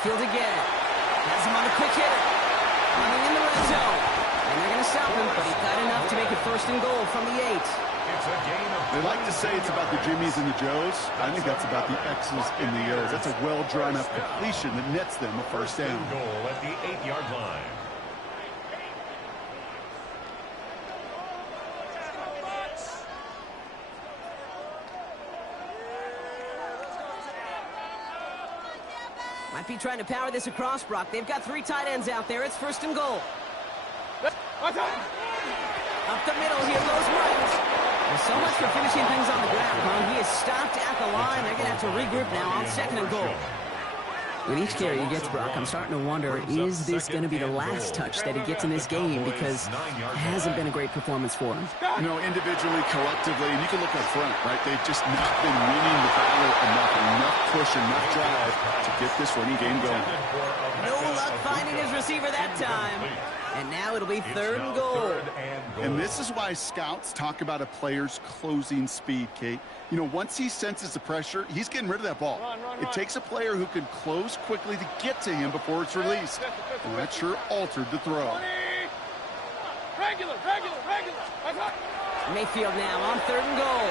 backfield again. Has him on the quick hitter. Running in the red zone. And they're going to stop him, but he got enough to make it 1st and goal from the 8. They like to say it's about the Jimmies and the Joes. I think that's about the X's and the O's. That's a well-drawn-up completion that nets them a 1st down. Goal at the 8-yard line. Might be trying to power this across, Brock. They've got 3 tight ends out there. It's 1st and goal. Up the middle, here goes Miles. Well, so much for finishing things on the ground, huh? He is stopped at the line. They're going to have to regroup now on 2nd and goal. With each carry he gets, Brock, I'm starting to wonder, is this going to be the last touch that he gets in this game? Because it hasn't been a great performance for him. You know, individually, collectively, and you can look up front, right? They've just not been winning the battle enough push, enough drive to get this running game going. No luck finding his receiver that time. And now it'll be 3rd and goal. And this is why scouts talk about a player's closing speed, Kate. You know, once he senses the pressure, he's getting rid of that ball. It takes a player who can close quickly to get to him before it's released. And that sure altered the throw. Regular. Mayfield now on 3rd and goal.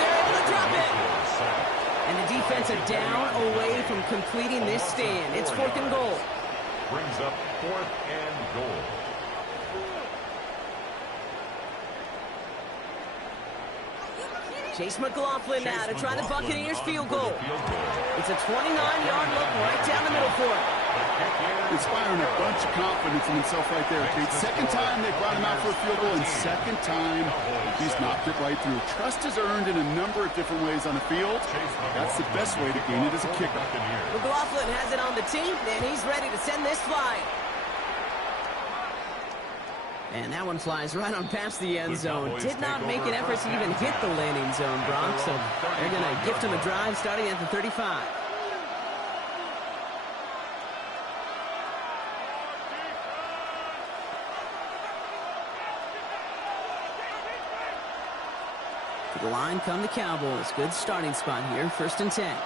They're able to drop it. And the defense are down away from completing this stand. It's 4th and goal. Brings up 4th and goal. Chase McLaughlin now to try the Buccaneers field goal. It's a 29-yard look right down the middle for him. Inspiring a bunch of confidence in himself right there, Kate. 2nd time they brought him out for a field goal, and 2nd time he's knocked it right through. Trust is earned in a number of different ways on the field. That's the best way to gain it as a kicker. McLaughlin has it on the team, and he's ready to send this flying. And that one flies right on past the end zone. Did not make an effort to even hit the landing zone, Brock. So they're going to gift him a drive starting at the 35. To the line come the Cowboys. Good starting spot here. 1st and 10.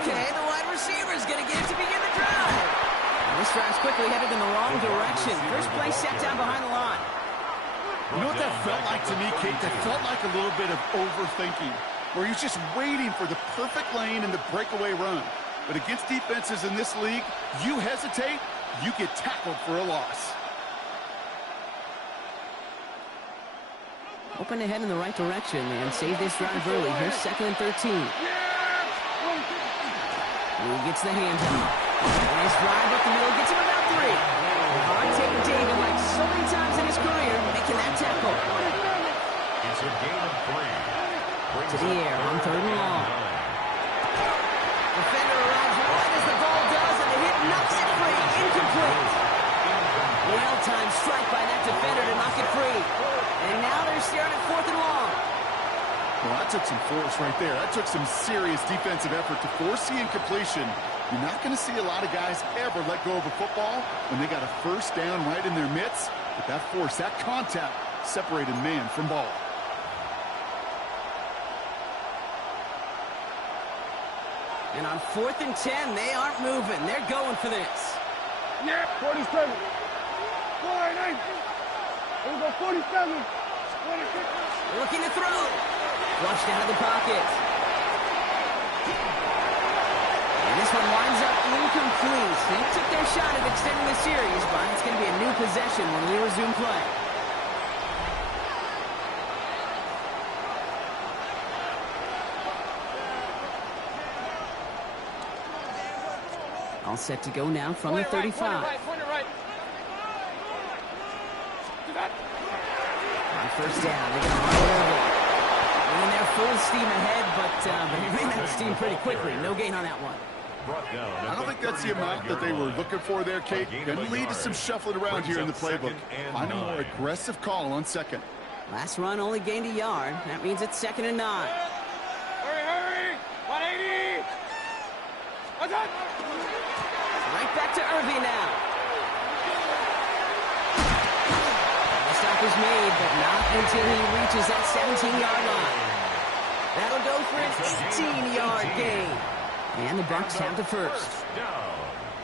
Okay, the wide receiver is going to get it to begin the drive. This drive's quickly headed in the wrong direction. First play set down behind the line. You know what that felt like to me, Kate? That felt like a little bit of overthinking, where he was just waiting for the perfect lane and the breakaway run. But against defenses in this league, you hesitate, you get tackled for a loss. Open ahead in the right direction and save this drive early. Here's 2nd and 13. He gets the handoff. Nice drive up the middle, gets him about 3. Hard taking David like so many times in his career, making that tackle. It's a gain of 3. To the air on 3rd and long. Defender arrives right as the ball does, and the hit knocks it free. Incomplete. Well-timed strike by that defender to knock it free. And now they're staring at 4th and long. Well, that took some force right there. That took some serious defensive effort to force the incompletion. You're not going to see a lot of guys ever let go of a football when they got a 1st down right in their midst. But that force, that contact, separated man from ball. And on 4th and 10, they aren't moving. They're going for this. Yeah, 47. 49. Here we go, 47. 26. Looking to throw. Flushed out of the pocket. And this one winds up incomplete. They took their shot at extending the series, but it's going to be a new possession when we resume play. All set to go now from the 35. Point it right. On 1st down, they're going to run it. And they're full steam ahead, but they ran that steam pretty quickly. No gain on that one. I don't think that's the amount that they were looking for there, Kate. Going to lead to some shuffling around here in the playbook. Find a more aggressive call on 2nd. Last run only gained a yard. That means it's 2nd and 9. Hurry! 180! What's up? Right back to Irving now. The stop is made, but not until he reaches that 17-yard line. go for an 18-yard gain. And the Bucs have the first.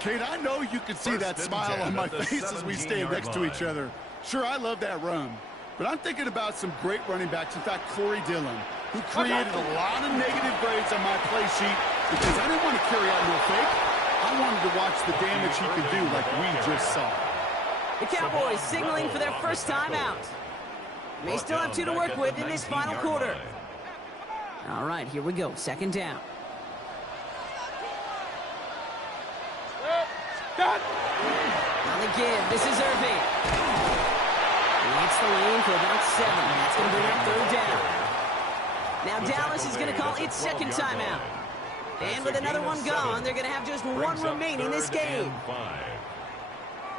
Kate, I know you can see that smile on my face as we stand next to each other. Sure, I love that run. But I'm thinking about some great running backs. In fact, Corey Dillon, who created a lot of negative grades on my play sheet because I didn't want to carry out no fake. I wanted to watch the damage he could do like we just saw. The Cowboys signaling for their first time out. May still have 2 to work with in this final quarter. All right, here we go. Second down. On the give, this is Irving. He hits the lane for about 7. That's going to bring up third down. Now Dallas is going to call its second timeout. And with another one gone, they're going to have just 1 remaining this game.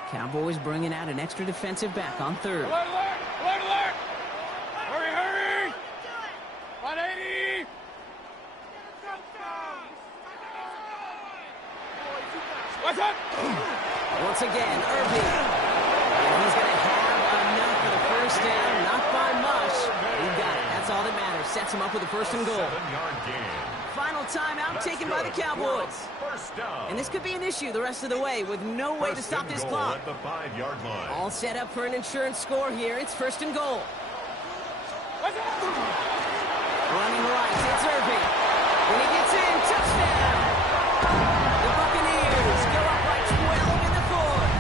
Cowboys bringing out an extra defensive back on third. Alert, alert! Alert, alert! Hurry, hurry! 180! What's up? Once again, Irving. And he's going to have enough for the first down. Not by much. He got it. That's all that matters. Sets him up with a first and goal. 7-yard gain. Final timeout taken by the Cowboys. And this could be an issue the rest of the way with no way to stop this clock. At the 5-yard line. All set up for an insurance score here. It's first and goal. Running right, it's Irving. When he gets in, touchdown. The Buccaneers go up by 12 in the fourth.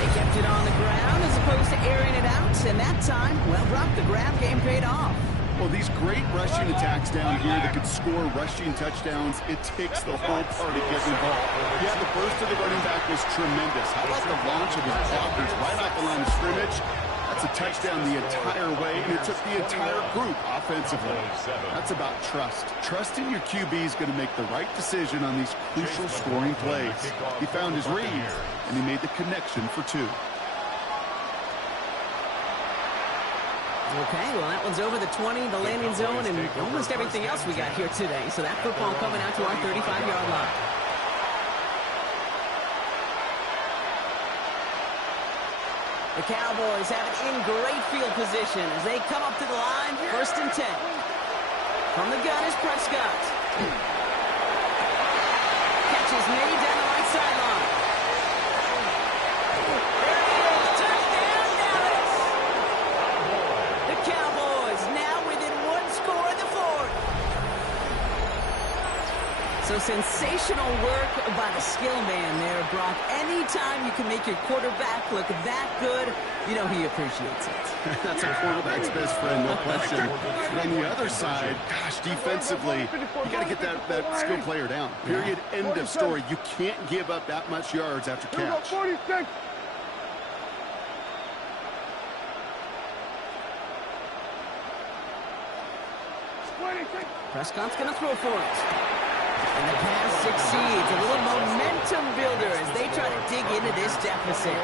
They kept it on the ground as opposed to airing it out. And that time, well, Brock, the grab game paid off. Well, these great rushing attacks down here that could score rushing touchdowns, it takes the whole party getting involved. Yeah, the burst of the running back was tremendous. How about the launch of his blockers right off the line of scrimmage? That's a touchdown the entire way, and it took the entire group offensively. That's about trust. Trusting your QB is going to make the right decision on these crucial scoring plays. He found his read, and he made the connection for 2. Okay, well, that one's over the 20, the landing zone, and almost everything else we got here today. So that football coming out to our 35-yard line. The Cowboys have it in great field position as they come up to the line, first and 10. From the gun is Prescott. Catches made down the right sideline. So sensational work by the skill man there, Brock. Anytime you can make your quarterback look that good, you know he appreciates it. That's a quarterback's best friend, no question. But on the other side, gosh, defensively, you got to get that skill player down. Period. End of story. You can't give up that much yards after catch. 46. Prescott's going to throw for it. And the pass succeeds. A little momentum builder as they try to dig into this deficit.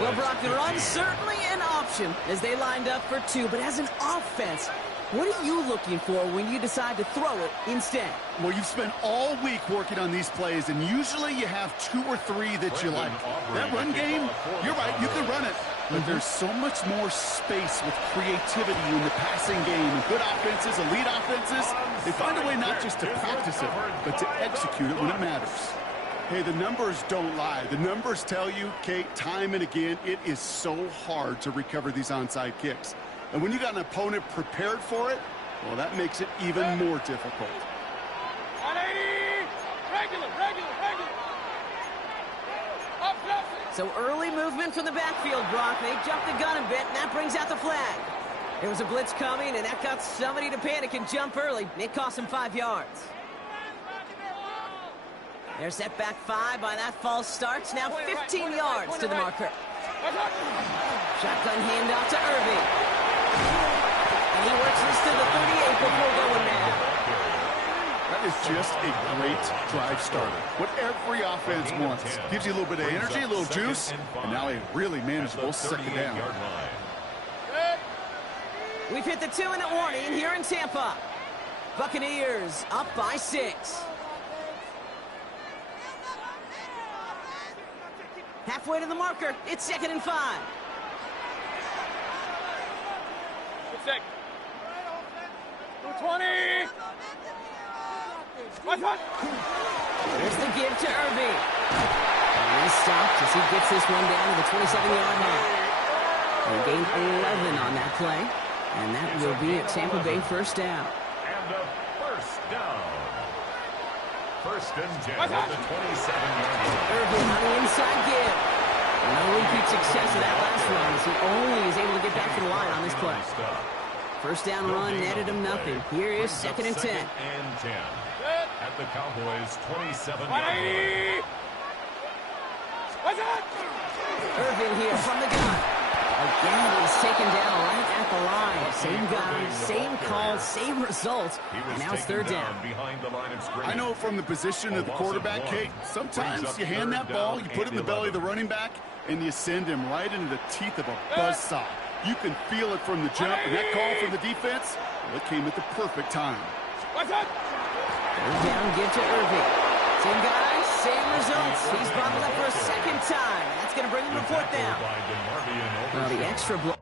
Well, Brock, the run's certainly an option as they lined up for 2. But as an offense, what are you looking for when you decide to throw it instead? Well, you've spent all week working on these plays, and usually you have 2 or 3 that you like. That run game, you're right, you can run it. But there's so much more space with creativity in the passing game. And good offenses, elite offenses, they find a way not just to practice it, but to execute it when it matters. Hey, the numbers don't lie. The numbers tell you, Kate, time and again, it is so hard to recover these onside kicks. And when you got an opponent prepared for it, well, that makes it even more difficult. 180! Regular, regular, regular! Up, up! So early movement from the backfield, Brock. They jumped the gun a bit, and that brings out the flag. There was a blitz coming, and that got somebody to panic and jump early. It cost them 5 yards. They're set back 5 by that false start. Now 15 yards to the marker. Shotgun handoff to Irving. And he works this to the 38 before going now. That is just a great drive starter. What every offense wants. Gives you a little bit of energy, a little juice, and now a really manageable second down. We've hit the 2-minute warning here in Tampa. Buccaneers up by 6. Halfway to the marker. It's 2nd and 5. Good sec. 220. Watch out. There's the give to Irving. And he's stopped as he gets this one down to the 27-yard line. They gained 11 on that play, and that will be a Tampa Bay first down. And a first down. First and 10 at the 27-yard line. Irving on the inside give. No repeat success of that last run as he only is able to get back to the line on this play. First down run netted him nothing. Here is second and 10. Second and 10 at the Cowboys' 27-yard line. Watch out. Irving here from the gun. Again, he's taken down right at the line. Same guy, same call, same result. And now it's third down. Behind the line of scrimmage. I know from the position of the quarterback, Kate, sometimes you hand that ball, you put it in the belly of the running back, and you send him right into the teeth of a buzzsaw. You can feel it from the jump, and that call from the defense, well, it came at the perfect time. Watch out. Third down, give to Irving. Same guy, same results. He's bobbled up for a second time. That's going to bring him to fourth down. Well, the extra block.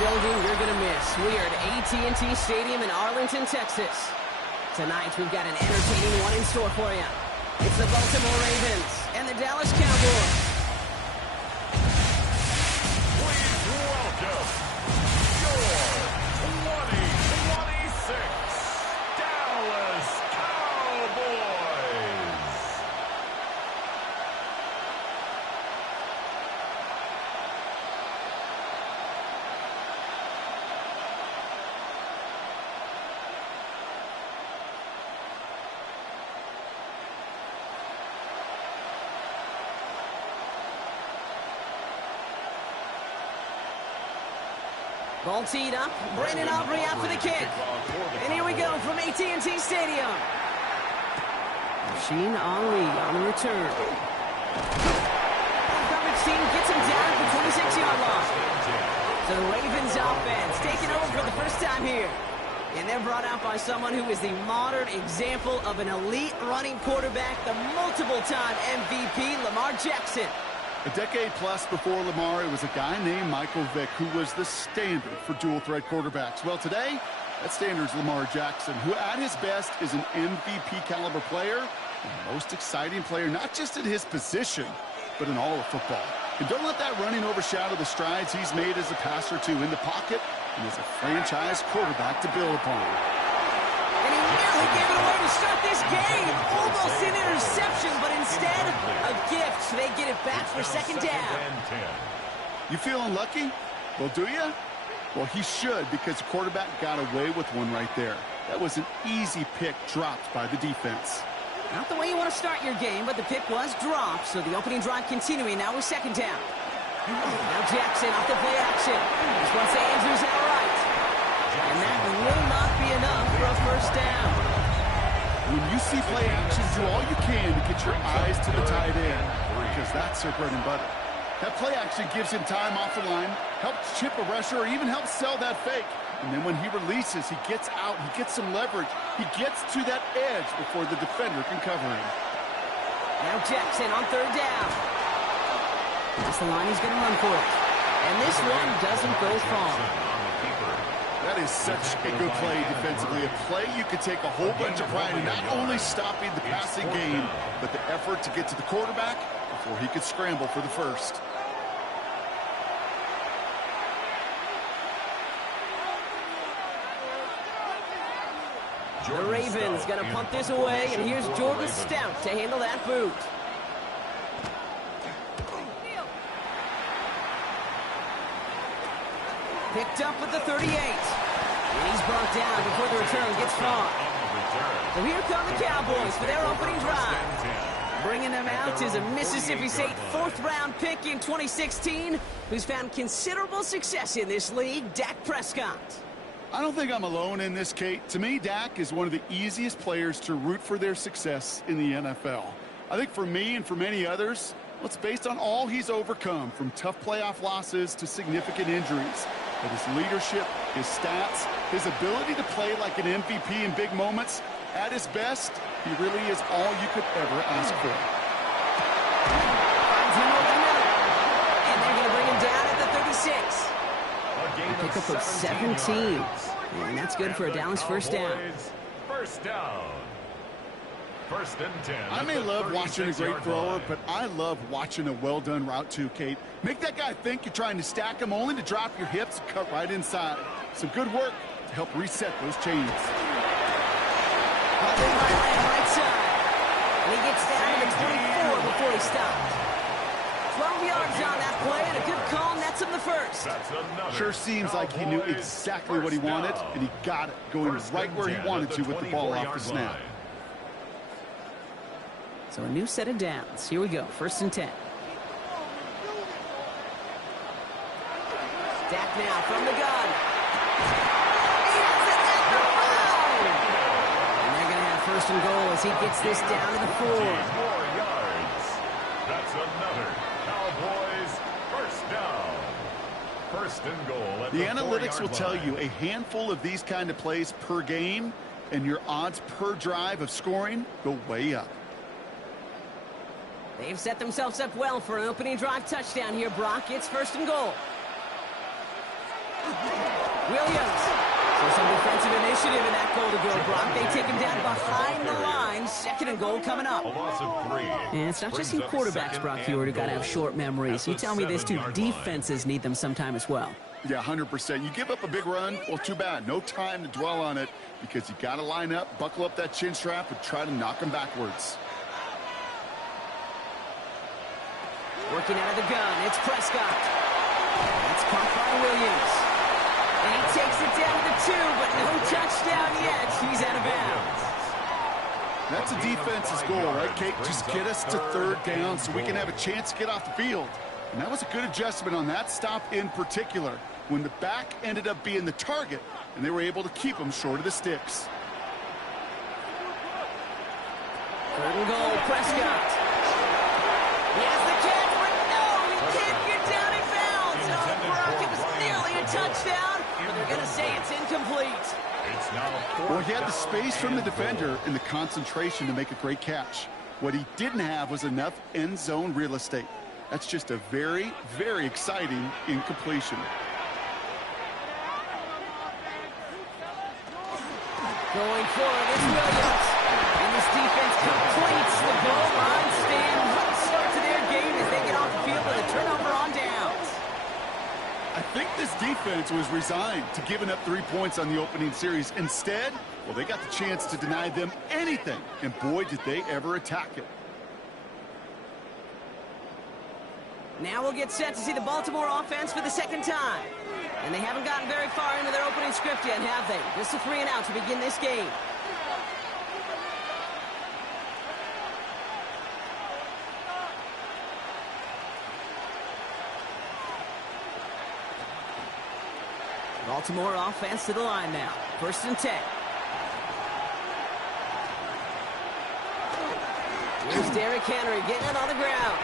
Building you're going to miss. We are at AT&T Stadium in Arlington, Texas. Tonight, we've got an entertaining one in store for you. It's the Baltimore Ravens and the Dallas Cowboys. Please welcome your 2026 Dallas Cowboys. Ball teed up. Brandon Aubrey out for the kick. And here we go from AT&T Stadium. Machine Ali on the return. Coverage team gets him down at the 26-yard line. So the Ravens offense taking over for the first time here. And they're brought out by someone who is the modern example of an elite running quarterback, the multiple-time MVP, Lamar Jackson. A decade plus before Lamar, it was a guy named Michael Vick who was the standard for dual-threat quarterbacks. Well, today, that standard is Lamar Jackson, who at his best is an MVP-caliber player, and the most exciting player, not just at his position, but in all of football. And don't let that running overshadow the strides he's made as a passer, too, in the pocket and as a franchise quarterback to build upon. And he nearly gave it away to start this game. Almost an interception, but instead, a gift. They get it back for second down. You feeling lucky? Well, do you? Well, he should, because the quarterback got away with one right there. That was an easy pick dropped by the defense. Not the way you want to start your game, but the pick was dropped, so the opening drive continuing now with second down. Now Jackson off the play action. This one to Andrews out right. And that will not be enough for a first down. When you see play action, do all you can to get your eyes to the tight end, because that's their bread and butter. That play action gives him time off the line, helps chip a rusher, or even helps sell that fake. And then when he releases, he gets out, he gets some leverage. He gets to that edge before the defender can cover him. Now Jackson on third down. That's the line he's going to run for it. And this one doesn't go far. That is such a good play defensively. A play you could take a whole bunch of pride in, not only stopping the passing game, but the effort to get to the quarterback before he could scramble for the first. The Ravens going to punt this away, and here's Jordan Stout to handle that boot. Picked up at the 38. And he's brought down before the return gets far. So here come the Cowboys for their opening drive. Bringing them out is a Mississippi State fourth-round pick in 2016 who's found considerable success in this league, Dak Prescott. I don't think I'm alone in this, Kate. To me, Dak is one of the easiest players to root for their success in the NFL. I think for me and for many others, well, it's based on all he's overcome, from tough playoff losses to significant injuries. But his leadership, his stats, his ability to play like an MVP in big moments, at his best, he really is all you could ever ask for. Finds him over the middle. And they're going to bring him down at the 36. A pickup of 17. And that's good for a Dallas first down. First down. First and 10. I may love watching a great thrower, but I love watching a well-done route too, Kate. Make that guy think you're trying to stack him, only to drop your hips and cut right inside. Some good work to help reset those chains. Hovering by Lamb right side. And he gets down to the 24 before he stopped. 12 yards on that play, and a good call nets him the first. Sure seems like he knew exactly what he wanted, and he got it, going right where he wanted to with the ball off the snap. So a new set of downs. Here we go, first and 10. Dak now from the gun. He has it at the 5. And they're going to have first and goal as he gets this down to the 4. More yards. That's another Cowboys first down. First and goal. The analytics will tell you a handful of these kind of plays per game, and your odds per drive of scoring go way up. They've set themselves up well for an opening drive touchdown here, Brock. It's first and goal. Williams. So some defensive initiative in that goal to go, Brock. They take him down behind the line. Second and goal coming up. A loss of 3. And it's not just in quarterbacks, Brock Hewitt, who got to have short memories. You tell me this too, defenses need them sometime as well. Yeah, 100%. You give up a big run, well, too bad. No time to dwell on it, because you got to line up, buckle up that chin strap, and try to knock them backwards. Working out of the gun, it's Prescott. That's caught by Williams. And he takes it down to the 2, but no touchdown yet. He's out of bounds. That's a defense's goal, right, Kate? Just get us to third down so we can have a chance to get off the field. And that was a good adjustment on that stop in particular, when the back ended up being the target, and they were able to keep him short of the sticks. Third and goal, Prescott. He has the catch, but no, he can't get down in bounds. Oh, Brock, it was nearly a touchdown, but they're going to say it's incomplete. Well, he had the space from the defender and the concentration to make a great catch. What he didn't have was enough end zone real estate. That's just a very, very exciting incompletion. Going forward, it's Williams. And this defense completes the goal line stand. What a start to their game as they get off the field with a turnover on downs. I think this defense was resigned to giving up 3 points on the opening series. Instead, well, they got the chance to deny them anything. And boy, did they ever attack it. Now we'll get set to see the Baltimore offense for the second time. And they haven't gotten very far into their opening script yet, have they? Just a 3-and-out to begin this game. Baltimore offense to the line now. 1st and 10. Here's Derrick Henry getting it on the ground.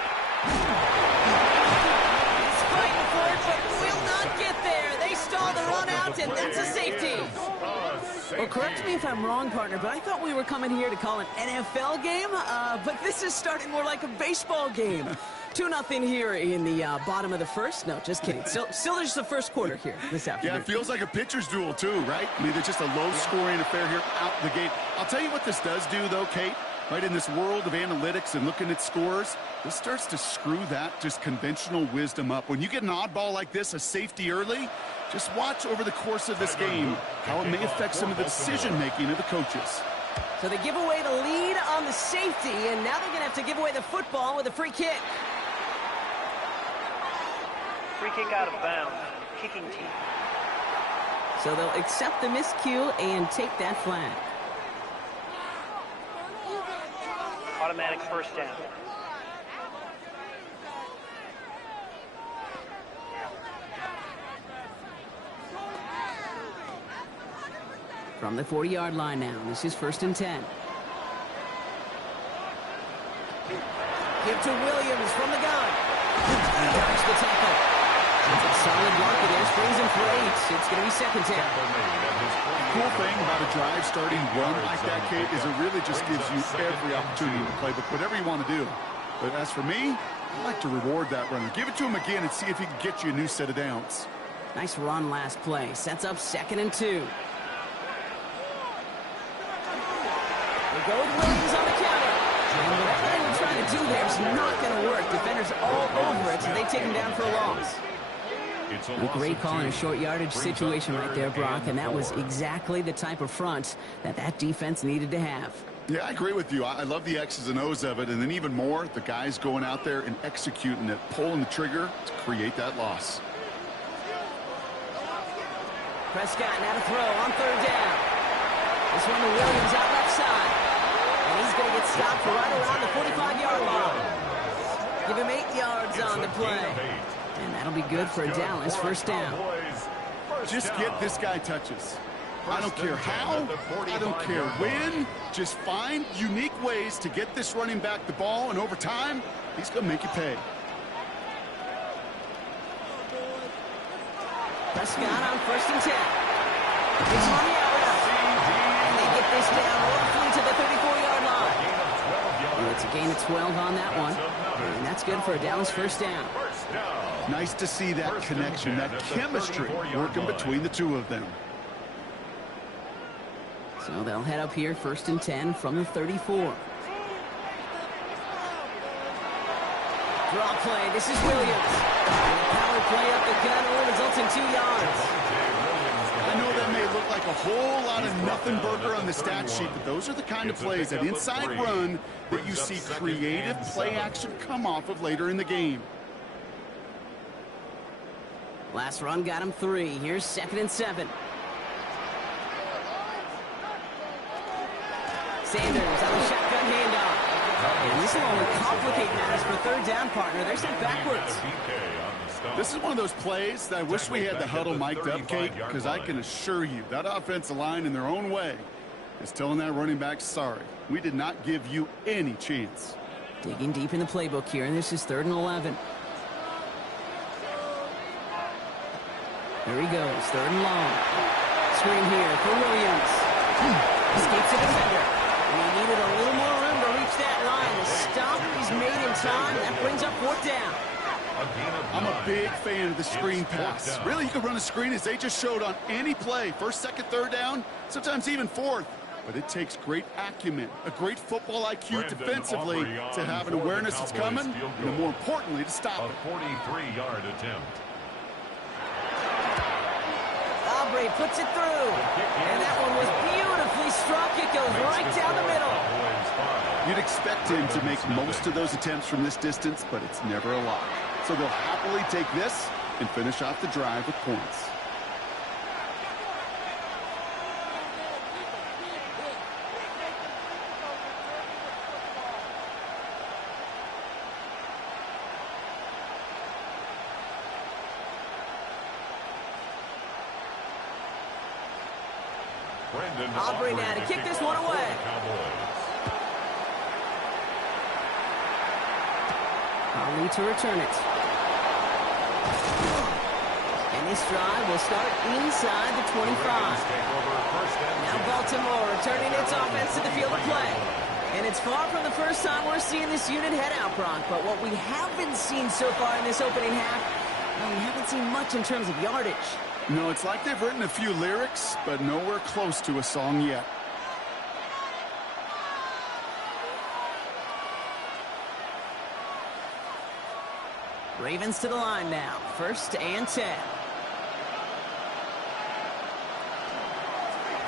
He's fighting for it, but will not get there. They stall the run out, and that's a safety. Well, correct me if I'm wrong, partner, but I thought we were coming here to call an NFL game, but this is starting more like a baseball game. 2-0 here in the bottom of the first. No, just kidding. Still just the first quarter here this afternoon. Yeah, it feels like a pitcher's duel too, right? I mean, it's just a low-scoring affair here out the gate. I'll tell you what this does do, though, Kate. Right, in this world of analytics and looking at scores, this starts to screw that just conventional wisdom up. When you get an oddball like this, a safety early, just watch over the course of this game how it may affect some of the decision-making of the coaches. So they give away the lead on the safety, and now they're going to have to give away the football with a free kick. Free kick out of bounds. Kicking team. So they'll accept the miscue and take that flag. Automatic first down. From the 40-yard line now. This is 1st and 10. Give to Williams from the gun. He dodged the tackle. Solid block it is. Brings him for 8. It's going to be 2nd down. Cool thing about a drive starting run like that, Kate, is it really just gives you every opportunity to play, but whatever you want to do. But as for me, I like to reward that runner. Give it to him again and see if he can get you a new set of downs. Nice run last play. Sets up 2nd and 2. They go with Williams on the counter. And whatever they were trying to do there is not going to work. Defenders all over it, so they take him down for a loss. A great call in a short yardage situation right there, Brock, and that was exactly the type of front that defense needed to have. Yeah, I agree with you. I love the X's and O's of it, and then even more, the guys going out there and executing it, pulling the trigger to create that loss. Prescott now to throw on 3rd down. This one to Williams out left side. And he's going to get stopped right around the 45-yard line. Give him 8 yards on the play. And that'll be good for a Dallas 1st down. Just get this guy touches. I don't care how, I don't care when. Just find unique ways to get this running back the ball, and over time, he's going to make you pay. Prescott on 1st and 10. It's on the out route. And they get this down roughly to the 34-yard line. And it's a gain of 12 on that one. And that's good for a Dallas 1st down. Nice to see that connection, that chemistry working between the two of them. So they'll head up here 1st and 10 from the 34. Draw play. This is Williams. And the power play up the gun only results in 2 yards. I know that may look like a whole lot of nothing burger on the stat sheet, but those are the kind of plays, that inside run, that you see creative play action come off of later in the game. Last run got him 3. Here's 2nd and 7. Sanders on the shotgun handoff. And this will only complicate matters for 3rd down, partner. They're sent backwards. This is one of those plays that I wish we had the huddle mic'd up, Kate, because I can assure you that offensive line in their own way is telling that running back, sorry, we did not give you any chance. Digging deep in the playbook here, and this is 3rd and 11. There he goes, 3rd and long. Screen here for Williams. Escapes the defender. And he needed a little more room to reach that line. The stop is made in time. That brings up 4th down. I'm a big fan of the screen pass. Really, you can run a screen as they just showed on any play. 1st, 2nd, 3rd down, sometimes even 4th. But it takes great acumen, a great football IQ defensively to have an awareness it's coming, and more importantly, to stop it. A 43-yard attempt. Aubrey puts it through. And that one was beautifully struck. It goes right down the middle. You'd expect him to make most of those attempts from this distance, but it's never a lot. So they'll happily take this and finish off the drive with points. Aubrey now to kick this one away. Ali to return it. And this drive will start inside the 25. Now Baltimore returning its offense to the field of play. And it's far from the first time we're seeing this unit head out, Brock. But what we haven't seen so far in this opening half, well, we haven't seen much in terms of yardage. No, it's like they've written a few lyrics, but nowhere close to a song yet. Ravens to the line now. 1st and 10.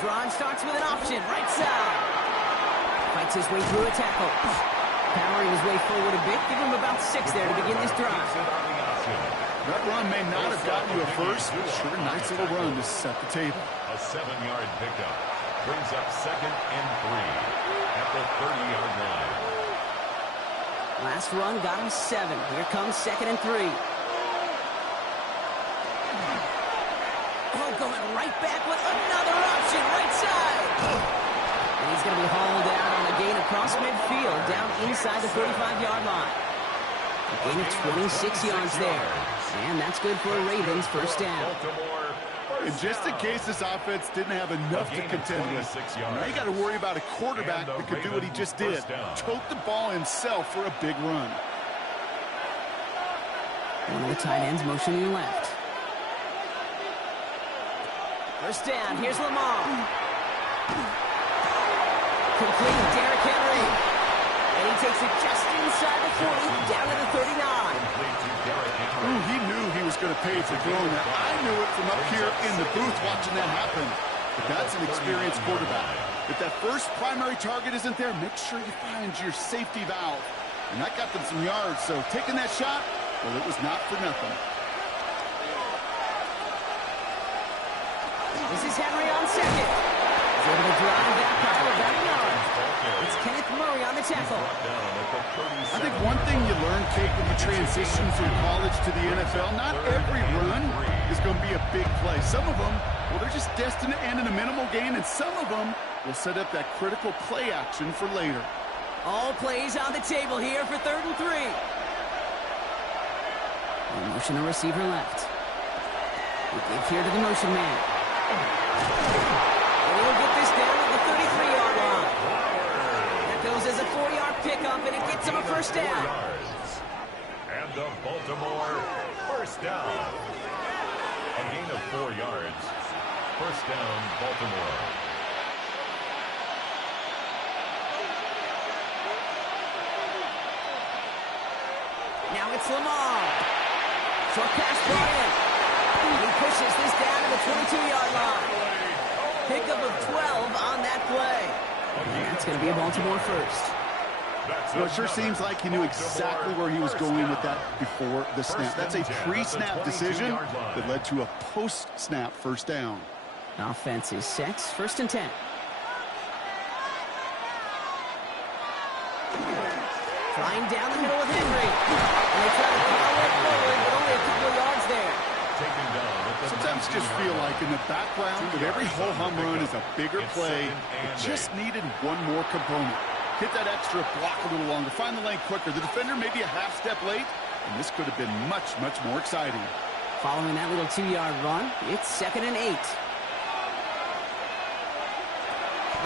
Drive starts with an option. Right side. Fights his way through a tackle. Powering his way forward a bit. Give him about 6 there to begin this drive. That run may not have gotten you a first, but sure, nice little run to set the table. A 7-yard pickup brings up 2nd and 3 at the 30-yard line. Last run got him 7. Here comes 2nd and 3. Oh, going right back with another option, right side. And he's going to be hauled out on a gain across midfield, down inside the 45-yard line. A gain of 26 yards there. And that's good for a Ravens 1st down. And just in case this offense didn't have enough to contend with, now you got to worry about a quarterback that could do what he just did. Tote the ball himself for a big run. One of the tight ends motioning left. 1st down. Here's Lamar. Complete with Derrick Henry. And he takes it just inside the 40, down to the 39. Ooh, he knew he was going to pay for throwing that. I knew it from up here in the booth watching that happen. But that's an experienced quarterback. If that first primary target isn't there, make sure you find your safety valve. And that got them some yards, so taking that shot, well, it was not for nothing. This is Henry on 2nd. He's able to drive that pile about a yard. It's Kenneth Murray on the tackle. I think one thing you learn, Kate, when you transition from college to the NFL, not every run is going to be a big play. Some of them, well, they're just destined to end in a minimal gain, and some of them will set up that critical play action for later. All plays on the table here for 3rd and 3. Motion a receiver left. We give here to the motion man. And he'll get this down at the 33-yard line. That goes as a 4-yard pickup, and it gets him a 1st down. And the Baltimore 1st down. A gain of 4 yards. 1st down, Baltimore. Now it's Lamar. Short pass brought in. And he pushes this down to the 22-yard line. Pickup of 12 on that play. And that's going to be a Baltimore 1st. Well, it sure seems like he knew exactly where he was going with that before the snap. That's a pre-snap decision that led to a post-snap 1st down. Offense is set. 1st and 10. Flying down the middle with Henry. And they try to power it forward, but only a couple of yards there. Sometimes you just feel like in the background that every ho-hum run is a bigger play. It just needed one more component. Hit that extra block a little longer. Find the lane quicker. The defender may be a half step late, and this could have been much, much more exciting. Following that little 2-yard run, it's 2nd and 8.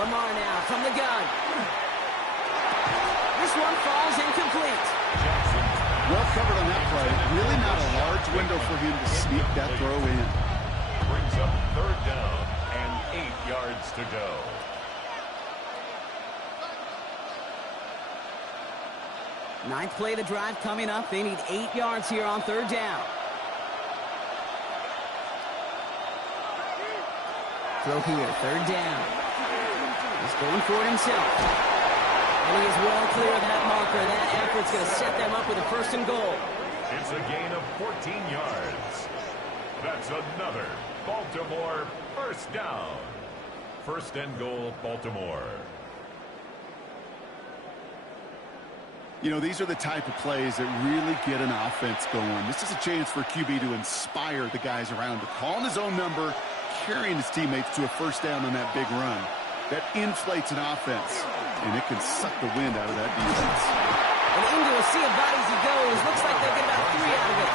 Lamar now from the gun. This one falls incomplete. Well covered on that play. Really not a large window for him to sneak that throw in. Brings up 3rd down and 8 yards to go. Ninth play of the drive coming up. They need 8 yards here on 3rd down. Throw here, 3rd down. He's going for it himself. And he is well clear of that marker. That effort's going to set them up with a 1st and goal. It's a gain of 14 yards. That's another Baltimore 1st down. 1st and goal, Baltimore. You know, these are the type of plays that really get an offense going. This is a chance for QB to inspire the guys around him. Calling his own number, carrying his teammates to a first down on that big run. That inflates an offense, and it can suck the wind out of that defense. And into a sea of bodies he goes. Looks like they'll get about 3 out of it.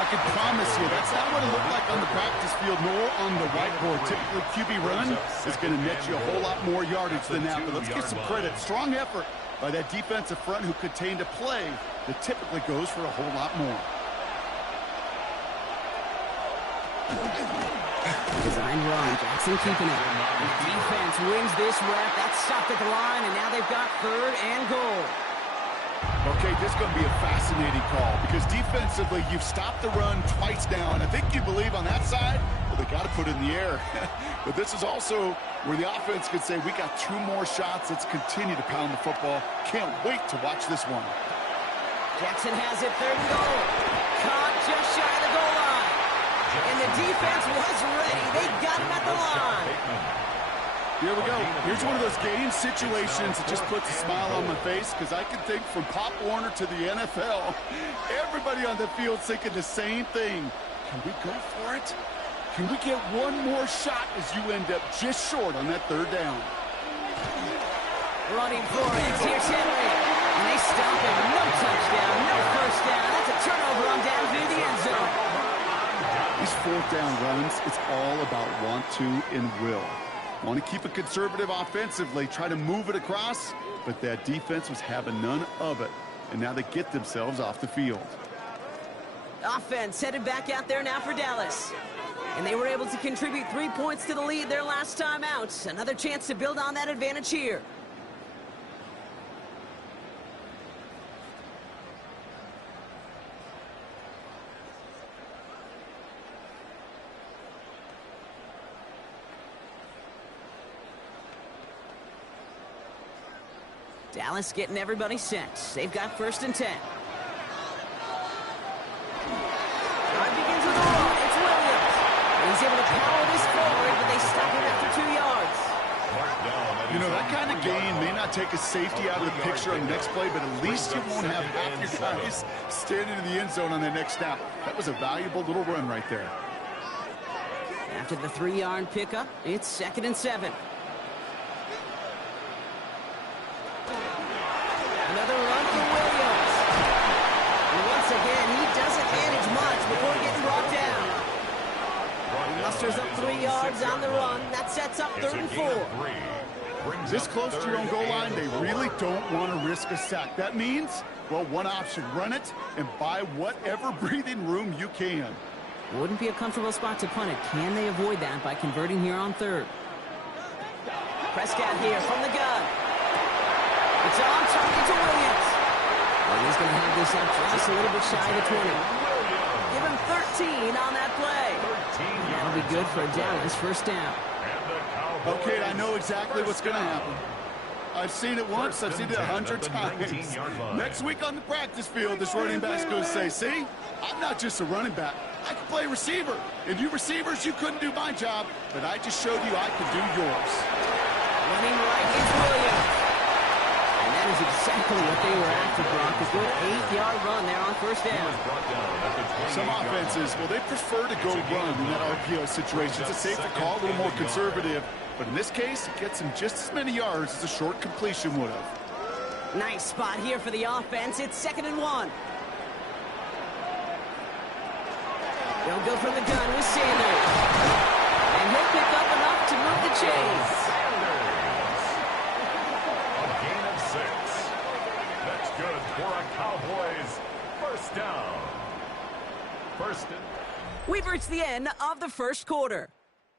I can promise you, that's not what it looked like on the practice field nor on the whiteboard. Typically, QB run is going to net you a whole lot more yardage than that. But let's give some credit. Strong effort by that defensive front who contained a play that typically goes for a whole lot more. Design run. Jackson keeping it. The defense wins this rep. That's stopped at the line, and now they've got 3rd and goal. Okay, this is going to be a fascinating call because defensively, you've stopped the run twice now, and I think you believe on that side, well, they got to put it in the air. But this is also where the offense could say, we got 2 more shots. Let's continue to pound the football. Can't wait to watch this one. Jackson has it, 3rd and goal. Caught just shy of the goal line. And the defense was ready. They got him at the line. Here we go. Here's one of those game situations that just puts a smile on my face because I can think from Pop Warner to the NFL, everybody on the field thinking the same thing. Can we go for it? Can we get one more shot as you end up just short on that 3rd down? Running for it. Here's Henry. And they stop him. No touchdown. No first down. That's a turnover on down through the end zone. These 4th down runs, it's all about want to and will. Want to keep it conservative offensively, try to move it across, but that defense was having none of it. And now they get themselves off the field. Offense headed back out there now for Dallas. And they were able to contribute 3 points to the lead their last time out. Another chance to build on that advantage here. Dallas getting everybody set. They've got 1st and 10. Drive begins with a run. It's Williams. He's able to power this forward, but they stop him after 2 yards. You know, that kind of gain may not take a safety out of the picture on the next play, but at least you won't have half your guys standing in the end zone on that next snap. That was a valuable little run right there. After the 3-yard pickup, it's 2nd and 7. Another run for Williams. And once again, he doesn't manage much before getting brought down. He musters up 3 yards on the run. That sets up 3rd and 4. This close to your own goal line, they really don't want to risk a sack. That means, well, one option, run it and buy whatever breathing room you can. Wouldn't be a comfortable spot to punt it. Can they avoid that by converting here on 3rd? Prescott here from the gun. It's on target to Williams. Well, he's going to have this up just a little bit shy of the 20. Give him 13 on that play. That'll be good for Dallas. 1st down. Okay, I know exactly what's going to happen. I've seen it once. I've seen it 100 times. Next week on the practice field, this running back's going to say, see, I'm not just a running back. I can play receiver. And you receivers, you couldn't do my job, but I just showed you I could do yours. Running right is Williams. And that is exactly what they were after, Brock. A good 8-yard run there on 1st down. Some offenses, well, they prefer to go run in that RPO situation. It's a safer call, a little more conservative. But in this case, it gets him just as many yards as a short completion would have. Nice spot here for the offense. It's 2nd and 1. They'll go from the gun with Sanders. And he'll pick up enough to move the chains. A gain of 6. That's good for a Cowboys 1st down. 1st and... We've reached the end of the 1st quarter.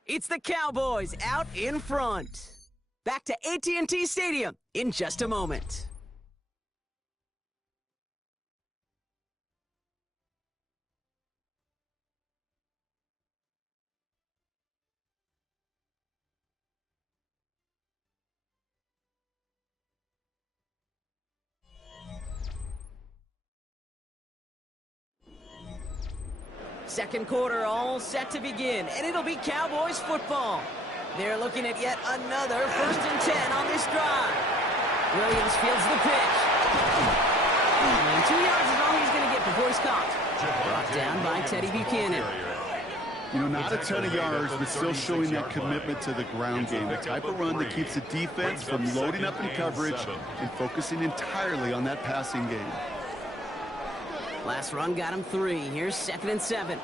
It's the Cowboys out in front. Back to AT&T Stadium in just a moment. Second quarter all set to begin, and it'll be Cowboys football. They're looking at yet another 1st and 10 on this drive. Williams fields the pitch. And 2 yards is all he's going to get before he's caught. Brought down by Teddy Buchanan. You know, not a ton of yards, but still showing that commitment to the ground game. The type of run that keeps the defense from loading up in coverage and focusing entirely on that passing game. Last run got him 3. Here's 2nd and 7.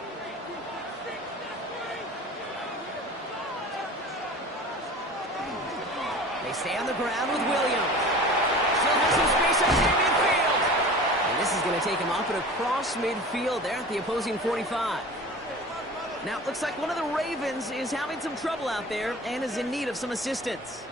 They stay on the ground with Williams. Still has some space up near midfield. And this is going to take him up and across midfield there at the opposing 45. Now, it looks like one of the Ravens is having some trouble out there and is in need of some assistance.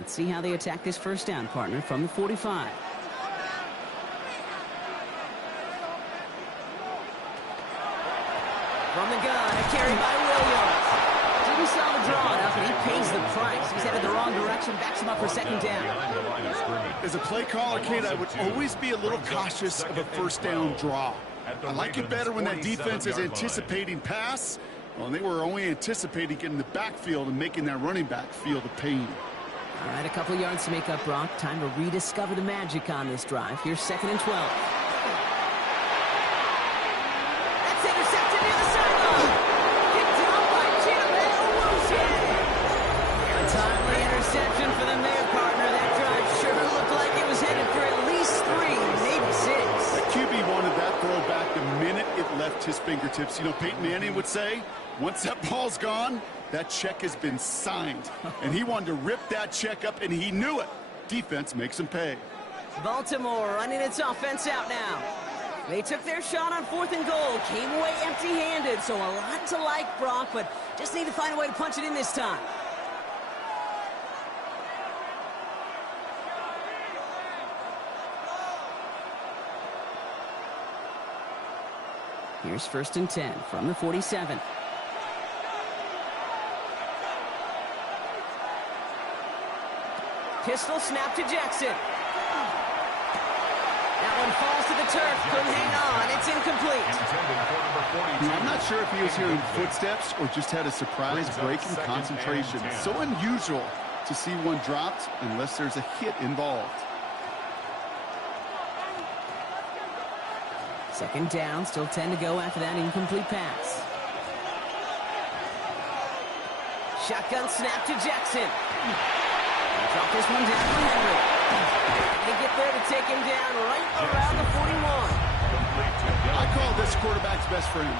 Let's see how they attack this first down, partner, from the 45. From the gun, a carry by Williams. Didn't saw the draw enough, and he pays the price. He's headed the wrong direction, backs him up for 2nd down. As a play caller, Kate, I would always be a little cautious of a first down draw. I like it better when that defense is anticipating pass. Well, they were only anticipating getting the backfield and making that running back feel the pain. All right, a couple yards to make up, Brock. Time to rediscover the magic on this drive. Here's 2nd and 12. That's intercepted near the sideline. Picked up by Chidobe. A timely interception for the Mayor partner. That drive sure looked like it was headed for at least 3, maybe 6. The QB wanted that throw back the minute it left his fingertips. You know, Peyton Manning would say, once that ball's gone, that check has been signed. And he wanted to rip that check up, and he knew it. Defense makes him pay. Baltimore running its offense out now. They took their shot on 4th and goal. Came away empty-handed, so a lot to like, Brock, but just need to find a way to punch it in this time. Here's 1st and 10 from the 47. Pistol snap to Jackson. That one falls to the turf. Couldn't hang on. It's incomplete. I'm not sure if he was hearing footsteps or just had a surprise break in concentration. So unusual to see one dropped unless there's a hit involved. 2nd down. Still 10 to go after that incomplete pass. Shotgun snap to Jackson. Drop this one down for Henry. They get there to take him down right around the 41. I call this quarterback's best friend.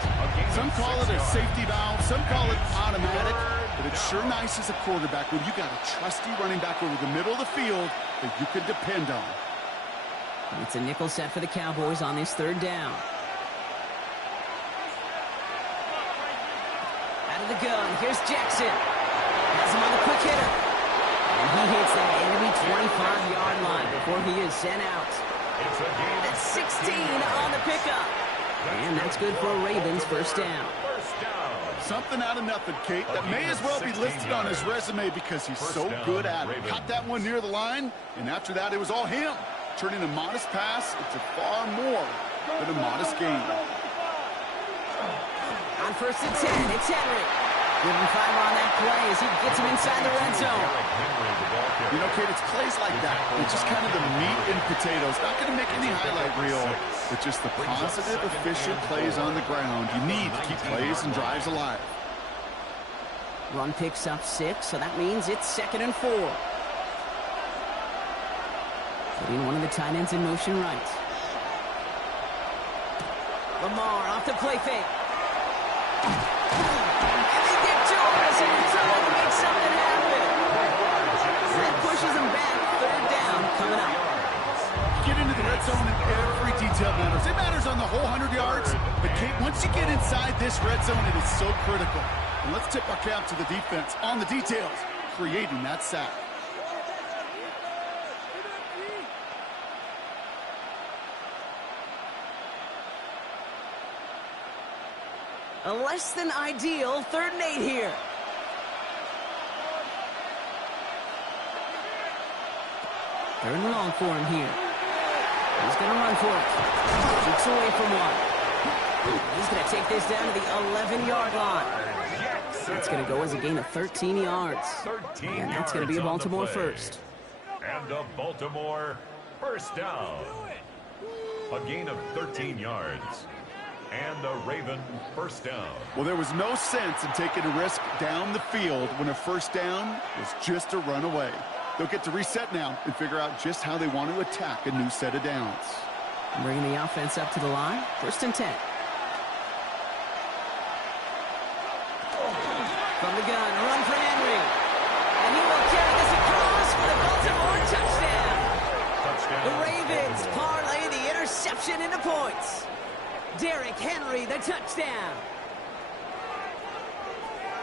Some call it a safety valve, some call it automatic, but it's sure nice as a quarterback when you got a trusty running back over the middle of the field that you can depend on. It's a nickel set for the Cowboys on this 3rd down. Out of the gun, here's Jackson. Has him on the quick hitter. And he hits that enemy 25-yard line before he is sent out. That's 16 on the pickup. And that's good for a Ravens 1st down. Something out of nothing, Kate. That may as well be listed on his resume because he's so good at it. Caught that one near the line, and after that, it was all him. Turning a modest pass into far more than a modest gain. On 1st and 10, it's Henry. Give him 5 on that play as he gets him inside the red zone. You know, Kate, it's plays like that. It's just kind of the meat and potatoes. Not going to make any highlight reel, but just the positive, efficient plays on the ground you need to keep plays and drives alive. Run picks up 6, so that means it's 2nd and 4. Putting one of the tight ends in motion right. Lamar off the play fake. And they get Jones in trouble to make something happen. That pushes them back. 3rd down coming up. Get into the red zone and every detail matters. It matters on the whole 100 yards. But, Kate, once you get inside this red zone, it is so critical. And let's tip our cap to the defense on the details, creating that sack. A less than ideal 3rd and 8 here. Third and long for him here. He's going to run for it. Keeps away from one. He's going to take this down to the 11-yard line. That's going to go as a gain of 13 yards. And that's going to be a Baltimore first. And a Baltimore first down. A gain of 13 yards. And a Raven first down. Well, there was no sense in taking a risk down the field when a first down was just a run away. They'll get to reset now and figure out just how they want to attack a new set of downs. Bringing the offense up to the line. First and 10. From the gun, run for Henry. And he will carry this across for the Baltimore touchdown. The Ravens parlay the interception into points. Derrick Henry, the touchdown.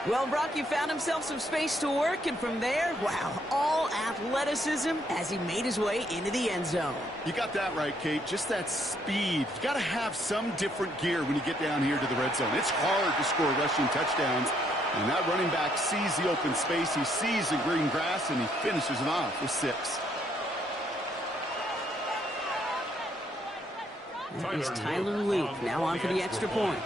Well, Brock, you found himself some space to work, and from there, wow, all athleticism as he made his way into the end zone. You got that right, Kate. Just that speed. You got to have some different gear when you get down here to the red zone. It's hard to score rushing touchdowns. And that running back sees the open space, he sees the green grass, and he finishes it off with 6. That is Tyler Luke, now on for the extra point.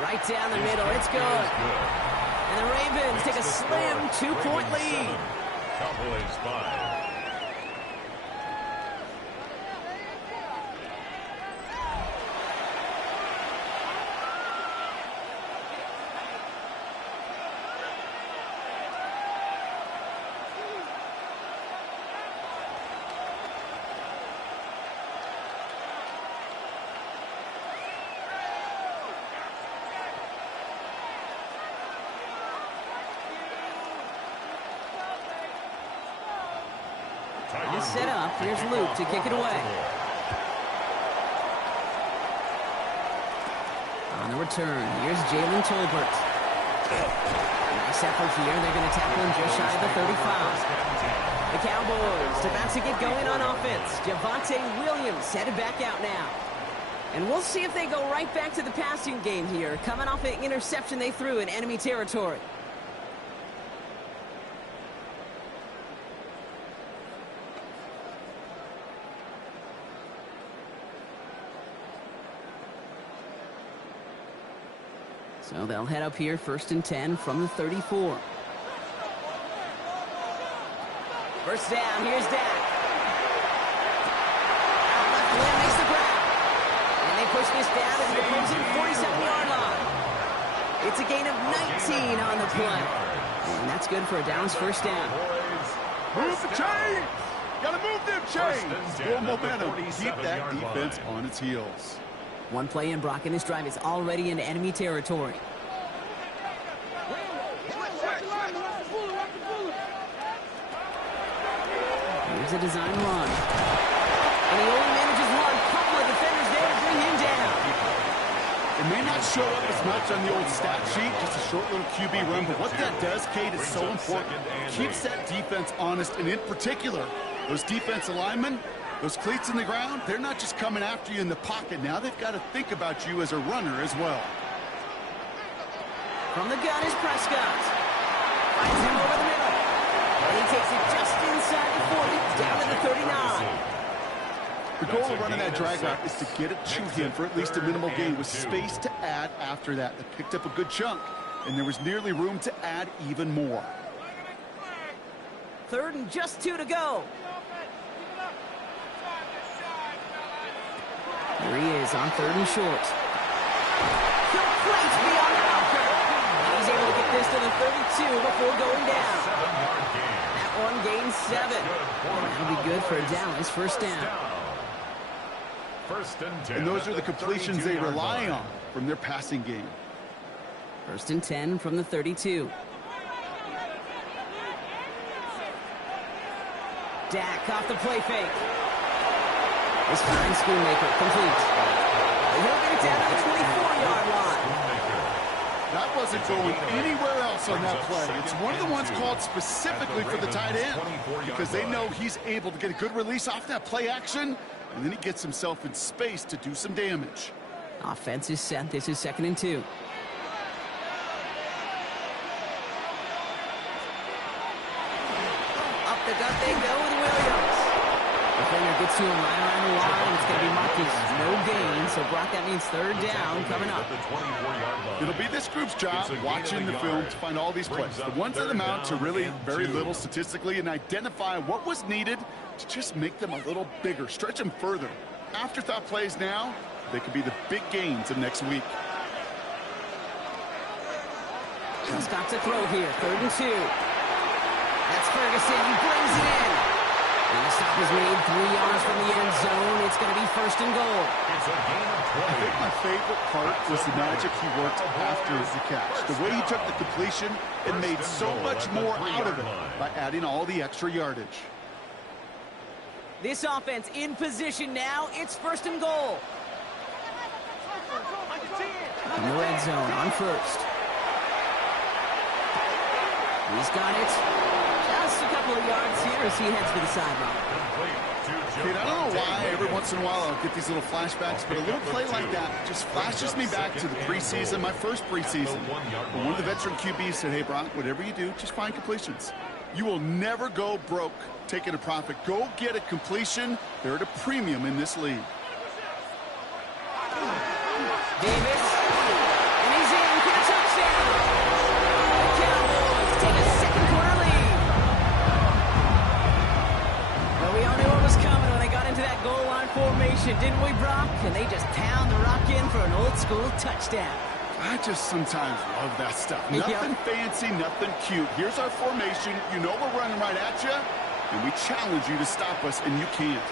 Right down the middle, it's good. And the Ravens take a slim 2-point lead. Cowboys 5. All set up. Here's Luke to kick it away. On the return, here's Jalen Tolbert. Nice effort here. They're going to tackle him just shy of the 35. The Cowboys about to get going on offense. Javonte Williams headed back out now. And we'll see if they go right back to the passing game here, coming off an interception they threw in enemy territory. So they'll head up here, first and 10 from the 34. First down, here's Dak. Left limb makes the grab. And they push this down to the opposing 47-yard line. It's a gain of 19 on the play. And that's good for a Dallas first down. Move the chains! Gotta move them chains! More momentum. Keep that defense on its heels. One play in, Brock, and this drive is already into enemy territory. Here's a design run. And he only manages one. Couple of defenders there to bring him down. It may not show up as much on the old stat sheet, just a short little QB run, but what that does, Kate, is so important. Keeps that defense honest, and in particular, those defensive linemen, those cleats in the ground, they're not just coming after you in the pocket. Now they've got to think about you as a runner as well. From the gun is Prescott. Finds him over the middle. And he takes it just inside the 40, down to the 39. The goal of running that drag route is to get it to him for at least a minimal gain with space to add after that. They picked up a good chunk, and there was nearly room to add even more. Third and just 2 to go. There he is on third and short. Complete beyond Walker. And he's able to get this to the 32 before going down. That one gains 7. And that'll be good for a Dallas first down. First and 10. And those are the completions they rely on from their passing game. First and 10 from the 32. Dak off the play fake. This fine Schoonmaker complete. And he'll get it down to the 24-yard line. That wasn't going anywhere else on that play. It's one of the ones called specifically for the tight end because they know he's able to get a good release off that play action, and then he gets himself in space to do some damage. Offense is set. This is second and 2. gets to him right around the line. It's going to be marked as no gain. So, Brock, that means third down coming up. It'll be this group's job watching the film to find all these plays. The ones that amount to really very little statistically and identify what was needed to just make them a little bigger, stretch them further. Afterthought plays now, they could be the big gains of next week. Just got to throw here, 3rd and 2. That's Ferguson, he brings it in. And the stop is made 3 yards from the end zone. It's going to be 1st and goal. It's a gain of 20. I think my favorite part was the magic he worked after the catch. The way he took the completion and made so much more out of it by adding all the extra yardage. This offense in position now. It's 1st and goal. In the red zone on 1st. He's got it. Just a couple of yards here as he heads for the sideline. Kate, I don't know why every once in a while I'll get these little flashbacks, but a little play like that just flashes me back to the preseason, my first preseason. One of the veteran QBs said, hey, Brock, whatever you do, just find completions. You will never go broke taking a profit. Go get a completion. They're at a premium in this league. Davis, and he's in for the touchdown. The Cowboys take a second quarter lead. Well, we all knew what was coming when they got into that goal line formation, didn't we, Brock? And they just pound the rock in for an old school touchdown. I just sometimes love that stuff. Nothing fancy, nothing cute. Here's our formation. You know we're running right at you, and we challenge you to stop us, and you can't.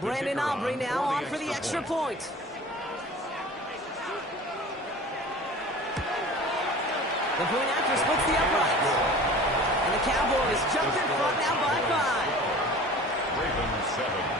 Brandon Aubrey now on for the extra point. The point after splits the uprights. And the Cowboys jump in front now by 5. Ravens 7.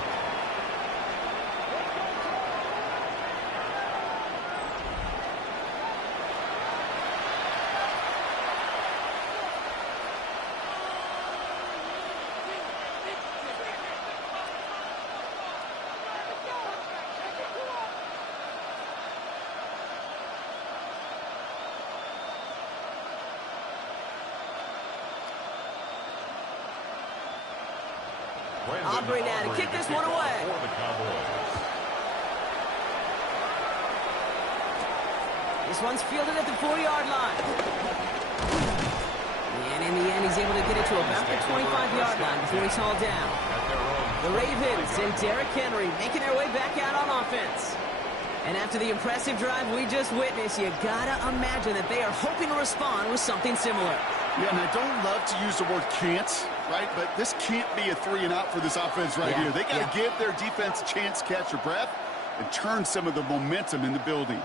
Aubrey now to kick this one away. For the Cowboys. This one's fielded at the 4-yard line. And in the end, he's able to get it to about the 25-yard line before he's hauled down. The Ravens and Derrick Henry making their way back out on offense. And after the impressive drive we just witnessed, you gotta imagine that they are hoping to respond with something similar. Yeah, and I don't love to use the word can't, right? But this can't be a 3-and-out for this offense right here. They got to give their defense a chance to catch their breath and turn some of the momentum in the building.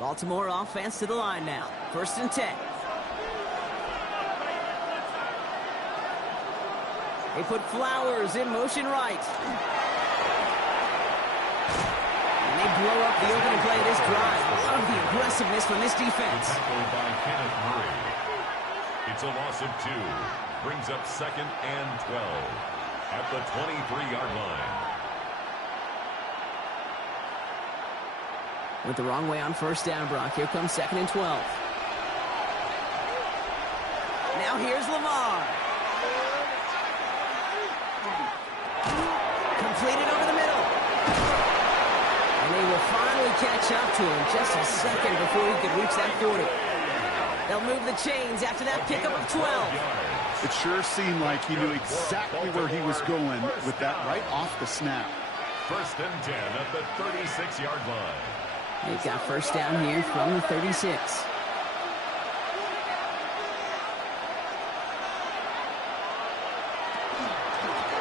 Baltimore offense to the line now. 1st and 10. They put Flowers in motion right. And they blow up the opening play of this drive. Love the aggressiveness from this defense. Tackled by Kenneth Murray. It's a loss of 2. Brings up 2nd and 12 at the 23-yard line. Went the wrong way on 1st down, Brock. Here comes 2nd and 12. Now here's Lamar. Completed over the middle. And they will finally catch up to him just a second before he could reach that 40. They'll move the chains after that pickup of 12. It sure seemed like he knew exactly where he was going with that right off the snap. 1st and 10 at the 36-yard line. They've got 1st down here from the 36.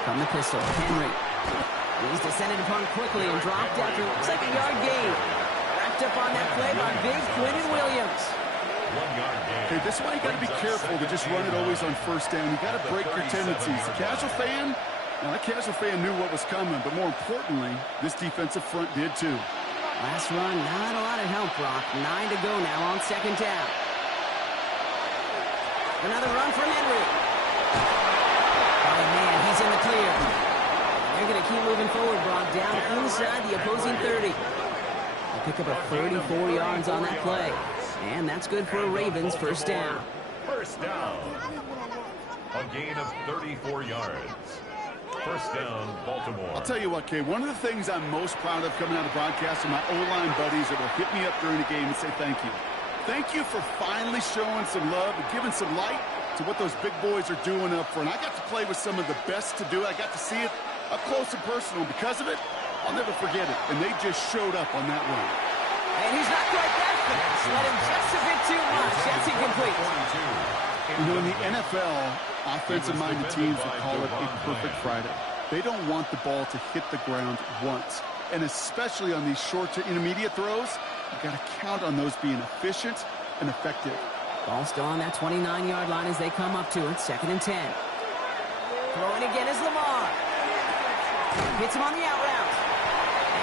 From the pistol, Henry. He's descended upon quickly and dropped after looks like a yard gain. Wrapped up on that play by big Quinton Williams. 1-yard gain. Okay, this is why you got to be careful to just run it always on 1st down. You got to break your tendencies. The casual fan, now that casual fan knew what was coming, but more importantly, this defensive front did too. Last run, not a lot of help, Brock. 9 to go now on 2nd down. Another run for Henry. Oh, man, he's in the clear. They're going to keep moving forward, Brock, down inside the opposing 30. They pick up a 34 yards on that play. And that's good for a Ravens first down. First down. A gain of 34 yards. First down, Baltimore. I'll tell you what, Kay, one of the things I'm most proud of coming out of broadcast are my O-line buddies that will hit me up during the game and say thank you. Thank you for finally showing some love and giving some light to what those big boys are doing up front. I got to play with some of the best to do it. I got to see it up close and personal. Because of it, I'll never forget it. And they just showed up on that run. And he's not quite that fast. Let him just a bit too much. That's incomplete. You know, in the NFL, offensive-minded teams will call it a perfect Friday. They don't want the ball to hit the ground once. And especially on these short to intermediate throws, you've got to count on those being efficient and effective. Ball still on that 29-yard line as they come up to it. 2nd and 10. Throwing again is Lamar. Hits him on the out route.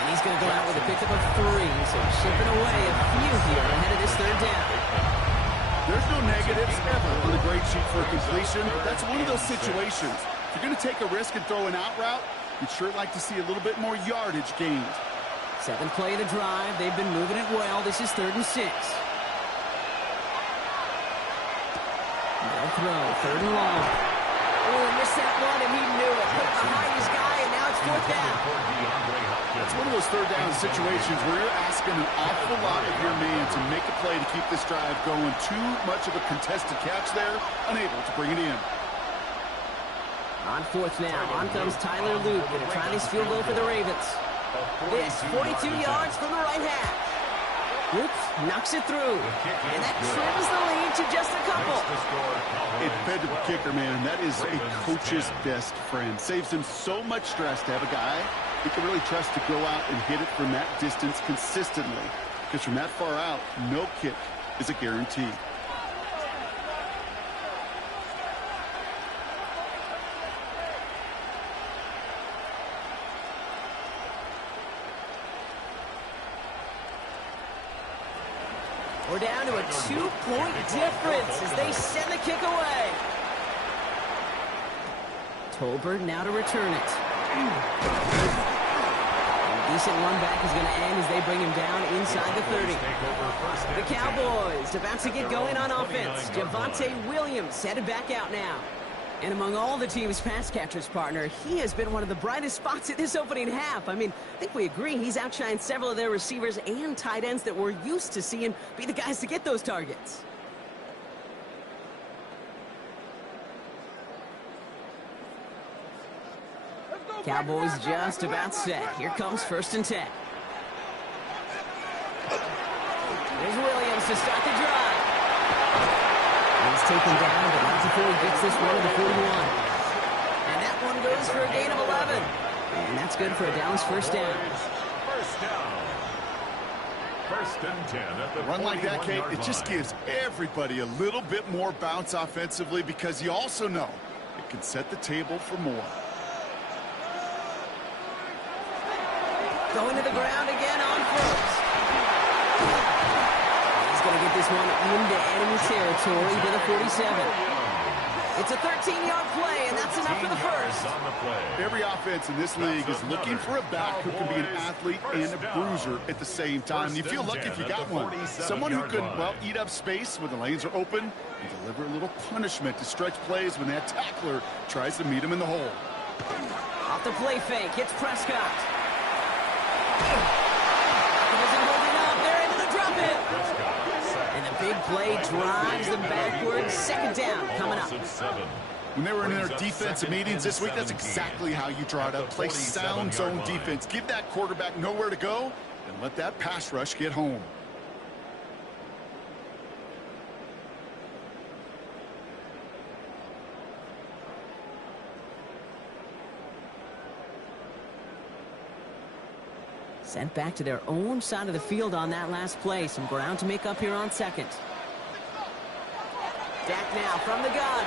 And he's going to go out with a pickup of 3. So shipping away a few here ahead of this 3rd down. There's no negatives ever on the grade sheet for a completion, but that's one of those situations. If you're going to take a risk and throw an out route, you'd sure like to see a little bit more yardage gained. 7th play of the drive. They've been moving it well. This is 3rd and 6. They'll throw. 3rd and long. Oh, missed that one, and he knew it. Put behind his guy, and now it's 4th down. It's one of those 3rd down situations where you're asking an awful lot of your man to make a play to keep this drive going. Too much of a contested catch there, unable to bring it in. On 4th now, on comes Tyler Luke. Going to try this field goal for the Ravens. This, 42 yards from the right half. Luke knocks it through, and that trims the lead to just a couple. A dependable kicker, man. That is a coach's best friend. Saves him so much stress to have a guy he can really trust to go out and hit it from that distance consistently. Because from that far out, no kick is a guarantee. We're down to a 2-point difference as they send the kick away. Tolbert now to return it. A decent run back is going to end as they bring him down inside the 30. The Cowboys about to get going on offense. Javonte Williams headed back out now. And among all the team's pass catchers, partner, he has been one of the brightest spots at this opening half. I mean, I think we agree he's outshined several of their receivers and tight ends that we're used to seeing be the guys to get those targets. Cowboys just about set. Here comes 1st and 10. There's Williams to start the drive. He's taken down, but not before he gets this one to the 41. And that one goes for a gain of 11. And that's good for a Dallas first down. First down. 1st and 10 at the Run like that, Kate, it just gives everybody a little bit more bounce offensively because you also know it can set the table for more. Going to the ground again on 1st. He's going to get this one into enemy territory to the 47. It's a 13-yard play, and that's enough for the first. Every offense in this league is looking for a back who can be an athlete and a bruiser at the same time. You feel lucky if you got one. Someone who can, well, eat up space when the lanes are open and deliver a little punishment to stretch plays when that tackler tries to meet him in the hole. Off the play fake, hits Prescott. Isn't holding up. They're into the drop it. And the big play drives them backwards. 2nd down coming up. When they were in their defensive meetings this week, that's exactly how you draw it up. Play sound zone defense. Give that quarterback nowhere to go and let that pass rush get home. Sent back to their own side of the field on that last play. Some ground to make up here on 2nd. Dak now from the gun.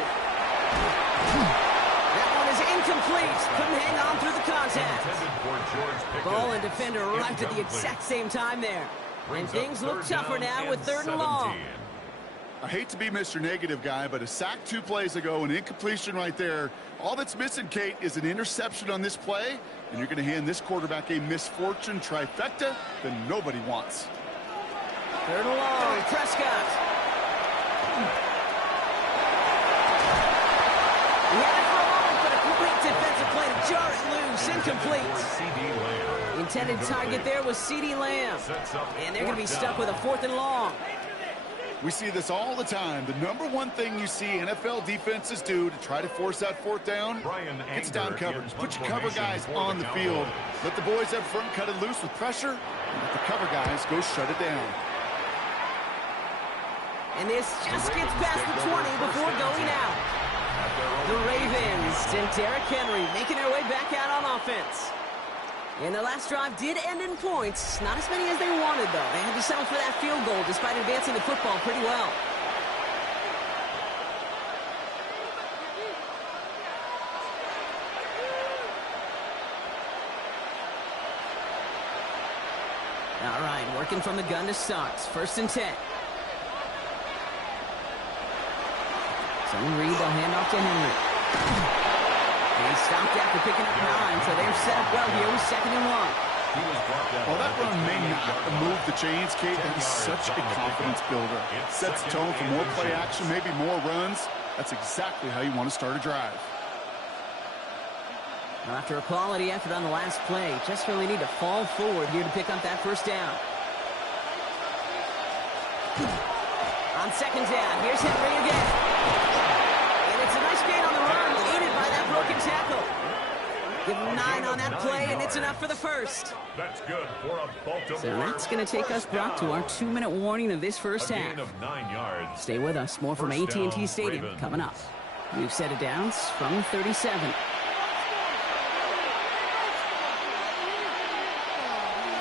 That one is incomplete. Couldn't hang on through the contact. Ball and defender arrived at the exact same time there. And things look tougher now with 3rd and long. I hate to be Mr. Negative Guy, but a sack 2 plays ago, an incompletion right there. All that's missing, Kate, is an interception on this play, and you're going to hand this quarterback a misfortune trifecta that nobody wants. 3rd and long, Prescott. He had it for a moment, but a complete defensive play to jar it loose, incomplete. The intended target there was CeeDee Lamb, and they're going to be stuck with a 4th and long. We see this all the time. The number one thing you see NFL defenses do to try to force that 4th down, it's down coverage. Put your cover guys on the field. Let the boys up front cut it loose with pressure, and let the cover guys go shut it down. And this just gets past the 20 before going out. The Ravens and Derrick Henry making their way back out on offense. And their last drive did end in points. Not as many as they wanted, though. They had to settle for that field goal despite advancing the football pretty well. All right, working from the gun to start. 1st and 10. Zone read, they'll hand off to Henry. He stopped after picking up 9, so they're set up well here with 2nd and 1. While that run may not move the chains, Kate, that is such a confidence builder. It sets the tone for more play action, maybe more runs. That's exactly how you want to start a drive. Now, after a quality effort on the last play, just really need to fall forward here to pick up that 1st down. On 2nd down, here's Henry again. And it's a nice gain on the run, aided by that broken tackle. Give him 9 on that play, and it's enough for the 1st. That's good for a Baltimore. So that's going to take us, Brock, to our 2-minute warning of this first half. Of 9 yards. Stay with us. More from AT&T Stadium Ravens. coming up. We've set it downs from 37.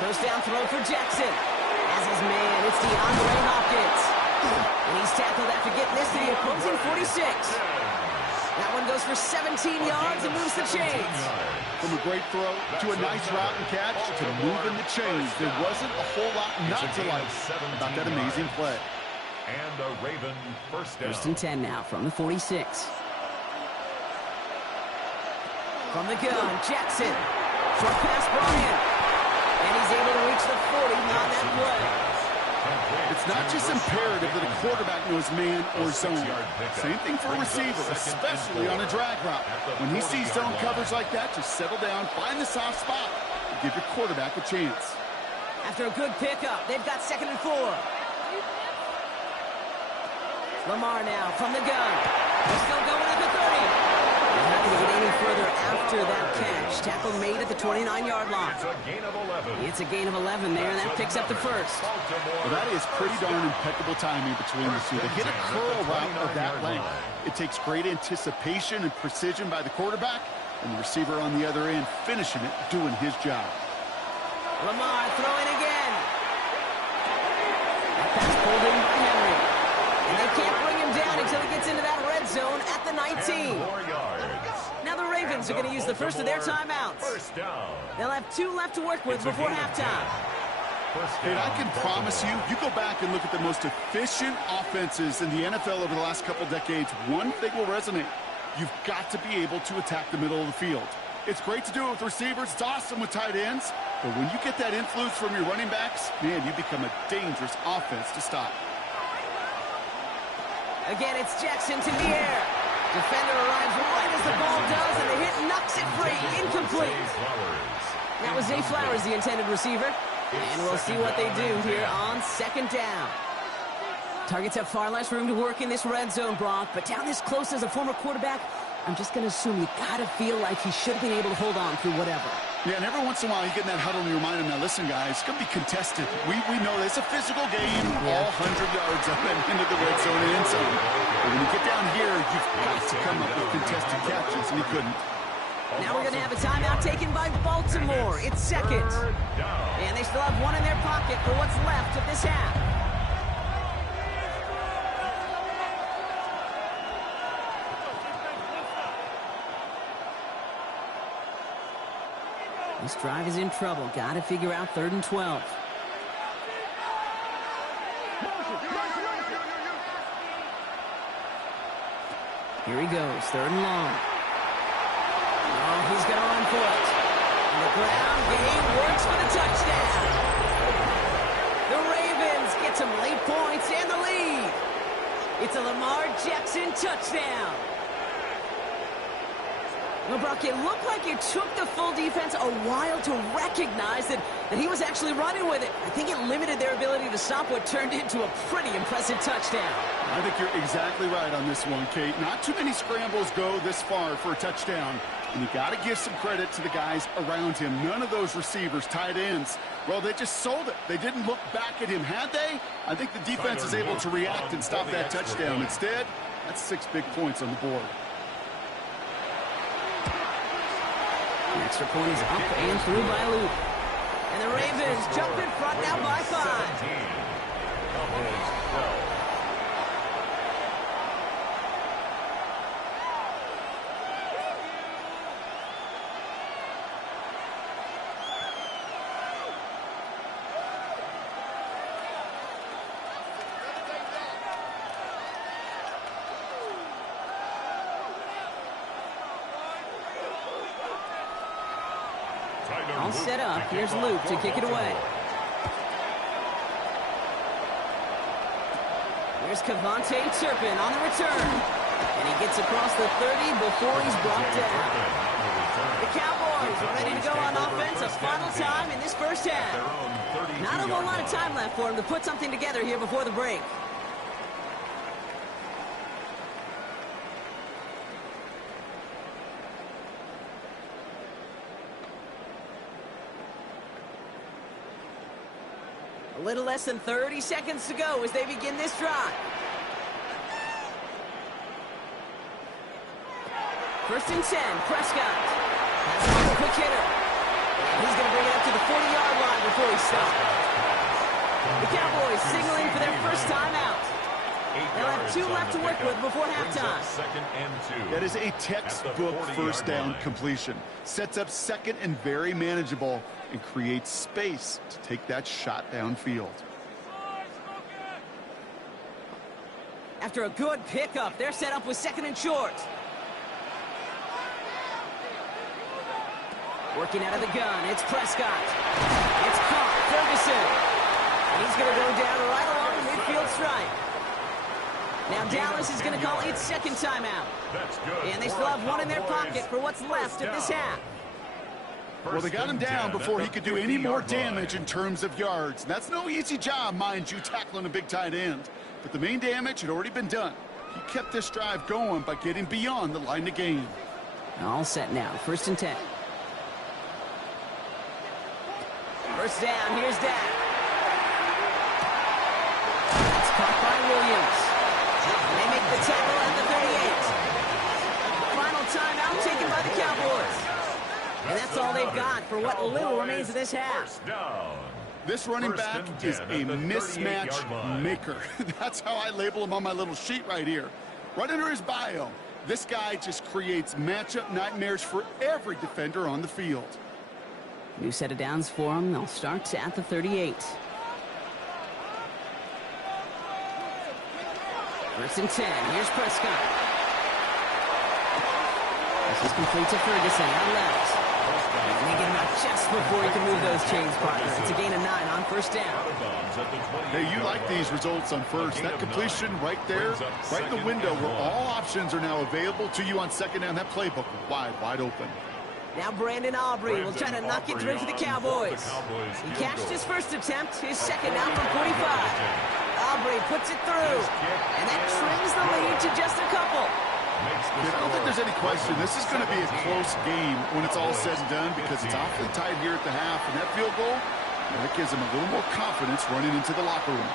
First down throw for Jackson. As his man, it's DeAndre Hopkins. And he's tackled after getting this to the opposing 46. That one goes for 17 yards and moves the chains. From a great throw to a nice route and catch to moving the chains, there wasn't a whole lot not to like about that amazing play. And a Raven 1st down. 1st and 10 now from the 46. From the gun, Jackson. Short pass brought in. And he's able to reach the 40 on that play. It's not just imperative that a quarterback knows man or zone. Same thing for a receiver, especially on a drag route. When he sees zone coverage like that, just settle down, find the soft spot, and give your quarterback a chance. After a good pickup, they've got 2nd and 4. Lamar now from the gun. They're still going at the 30. They're not going to get any further after that catch. Tackle made at the 29-yard line. It's a gain of 11. It's a gain of 11 there, and that picks up the 1st. Well, that is pretty darn impeccable timing between the two. They hit a curl route of that length. It takes great anticipation and precision by the quarterback, and the receiver on the other end finishing it, doing his job. Lamar throwing again. That pass pulled in by Henry. And they can't bring him down until he gets into that red zone at the 19. 4 yards. Now the Ravens are going to use the first of their timeouts. 1st down. They'll have 2 left to work with before halftime. And I can promise you, you go back and look at the most efficient offenses in the NFL over the last couple decades, one thing will resonate. You've got to be able to attack the middle of the field. It's great to do it with receivers. It's awesome with tight ends. But when you get that influence from your running backs, man, you become a dangerous offense to stop. Again, it's Jackson to the air. Defender arrives right as the ball does, and the hit knocks it free. Incomplete. That was Zay Flowers, the intended receiver. And we'll see what they do here on 2nd down. Targets have far less room to work in this red zone, Brock, but down this close as a former quarterback, I'm just going to assume you got to feel like he should have been able to hold on through whatever. Yeah, and every once in a while you get in that huddle and you remind him, now listen, guys, it's going to be contested. We know it's a physical game, all 100 yards up and into the red zone and end zone. But when you get down here, you've got to come up with contested catches, and he couldn't. Now we're going to have a timeout taken by Baltimore. It's 2nd. And they still have 1 in their pocket for what's left of this half. This drive is in trouble. Got to figure out 3rd and 12. Here he goes, 3rd and long. Oh, he's going to run for it. And the ground game works for the touchdown. The Ravens get some late points and the lead. It's a Lamar Jackson touchdown. Well, Brock, it looked like it took the full defense a while to recognize that he was actually running with it. I think it limited their ability to stop what turned into a pretty impressive touchdown. I think you're exactly right on this one, Kate. Not too many scrambles go this far for a touchdown. And you got to give some credit to the guys around him. None of those receivers, tight ends, well, they just sold it. They didn't look back at him, had they? I think the defense is able to react and stop that touchdown. Instead, that's 6 big points on the board. The extra point is up and through by Luke. And the Ravens jump in front now by 5. All set up. Here's Luke to kick it away. Here's Kevontae Turpin on the return. And he gets across the 30 before he's brought down. The Cowboys are ready to go on offense a final time in this first half. Not a whole lot of time left for him to put something together here before the break. A little less than 30 seconds to go as they begin this drive. 1st and 10, Prescott. Has him on the quick hitter. He's going to bring it up to the 40-yard line before he stops. The Cowboys signaling for their first timeout. They'll have 2 left to work with before halftime. That is a textbook first down completion. Sets up 2nd and very manageable and creates space to take that shot downfield. After a good pickup, they're set up with 2nd and short. Working out of the gun, it's Prescott. It's caught, Ferguson. And he's going to go down right along the midfield stripe. Now Dallas is going to call its 2nd timeout. And they still have 1 in their pocket for what's left of this half. Well, they got him down before he could do any more damage in terms of yards. That's no easy job, mind you, tackling a big tight end. But the main damage had already been done. He kept this drive going by getting beyond the line of game. All set now, 1st and 10. First down, here's Dak. It's caught by Williams. And they make the tackle at the 38. Final timeout taken by the Cowboys. And that's all they've got for what little remains of this half. This running back is a mismatch maker. That's how I label him on my little sheet right here. Right under his bio, this guy just creates matchup nightmares for every defender on the field. New set of downs for him. They'll start at the 38. 1st and 10. Here's Prescott. This is complete to Ferguson out left. And they get him out just before he can move those chains, partner. It's a gain of 9 on 1st down. Hey, you like these results on 1st. That completion right there, right in the window where all options are now available to you on 2nd down. That playbook wide open. Now Brandon Aubrey will try to knock it through for the Cowboys. He cashed his first attempt, his 2nd down from 45. Aubrey puts it through, and that trims the lead to just a couple. I don't think there's any question. This is going to be a close game when it's all said and done because it's awfully tight here at the half. And that field goal, that gives them a little more confidence running into the locker room.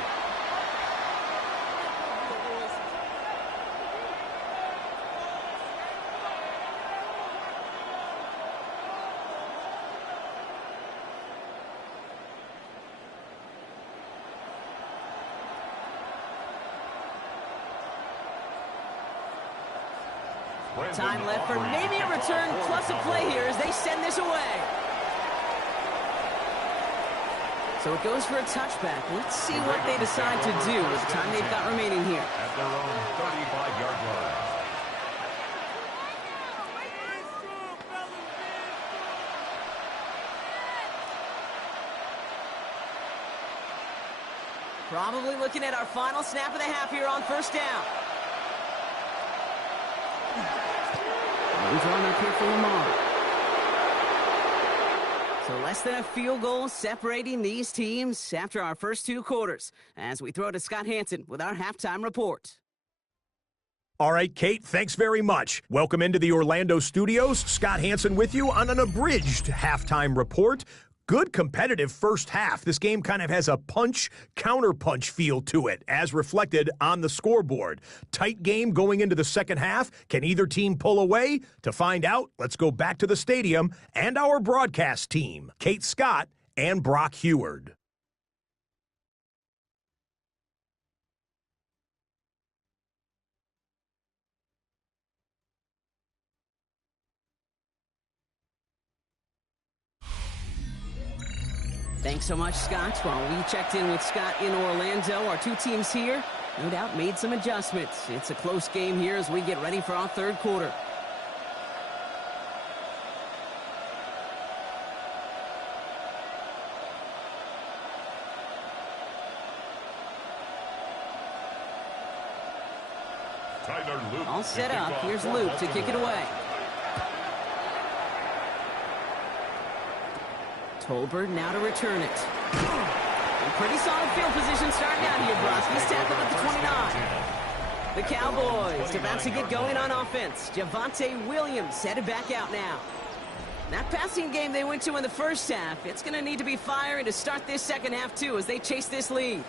Time left for maybe a return plus a play here as they send this away. So it goes for a touchback. Let's see what they decide to do with the time they've got remaining here. At their own 35-yard line. Probably looking at our final snap of the half here on first down. Drawn up here for Lamar. So less than a field goal separating these teams after our first 2 quarters as we throw to Scott Hansen with our halftime report. All right, Kate, thanks very much. Welcome into the Orlando studios. Scott Hansen with you on an abridged halftime report. Good competitive first half. This game kind of has a punch-counterpunch feel to it, as reflected on the scoreboard. Tight game going into the second half. Can either team pull away? To find out, let's go back to the stadium and our broadcast team, Kate Scott and Brock Heward. Thanks so much, Scott. While we checked in with Scott in Orlando, our 2 teams here, no doubt, made some adjustments. It's a close game here as we get ready for our third quarter. All set up. Here's Luke to kick it away. Tolbert now to return it. Pretty solid field position starting out here, Brock. He's tackled at the 29. The Cowboys about to get going on offense. Javonte Williams headed back out now. That passing game they went to in the first half, it's going to need to be firing to start this second half, too, as they chase this lead.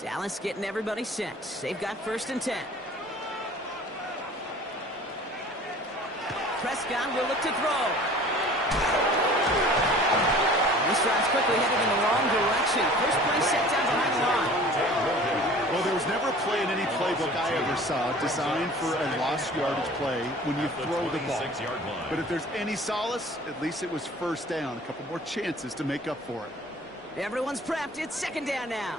Dallas getting everybody set. They've got 1st and 10. Prescott will look to throw. This drive's quickly headed in the wrong direction. First play set down behind the line. Well, there was never a play in any playbook I ever saw designed for a lost yardage play when you throw the ball. But if there's any solace, at least it was first down. A couple more chances to make up for it. Everyone's prepped. It's second down now.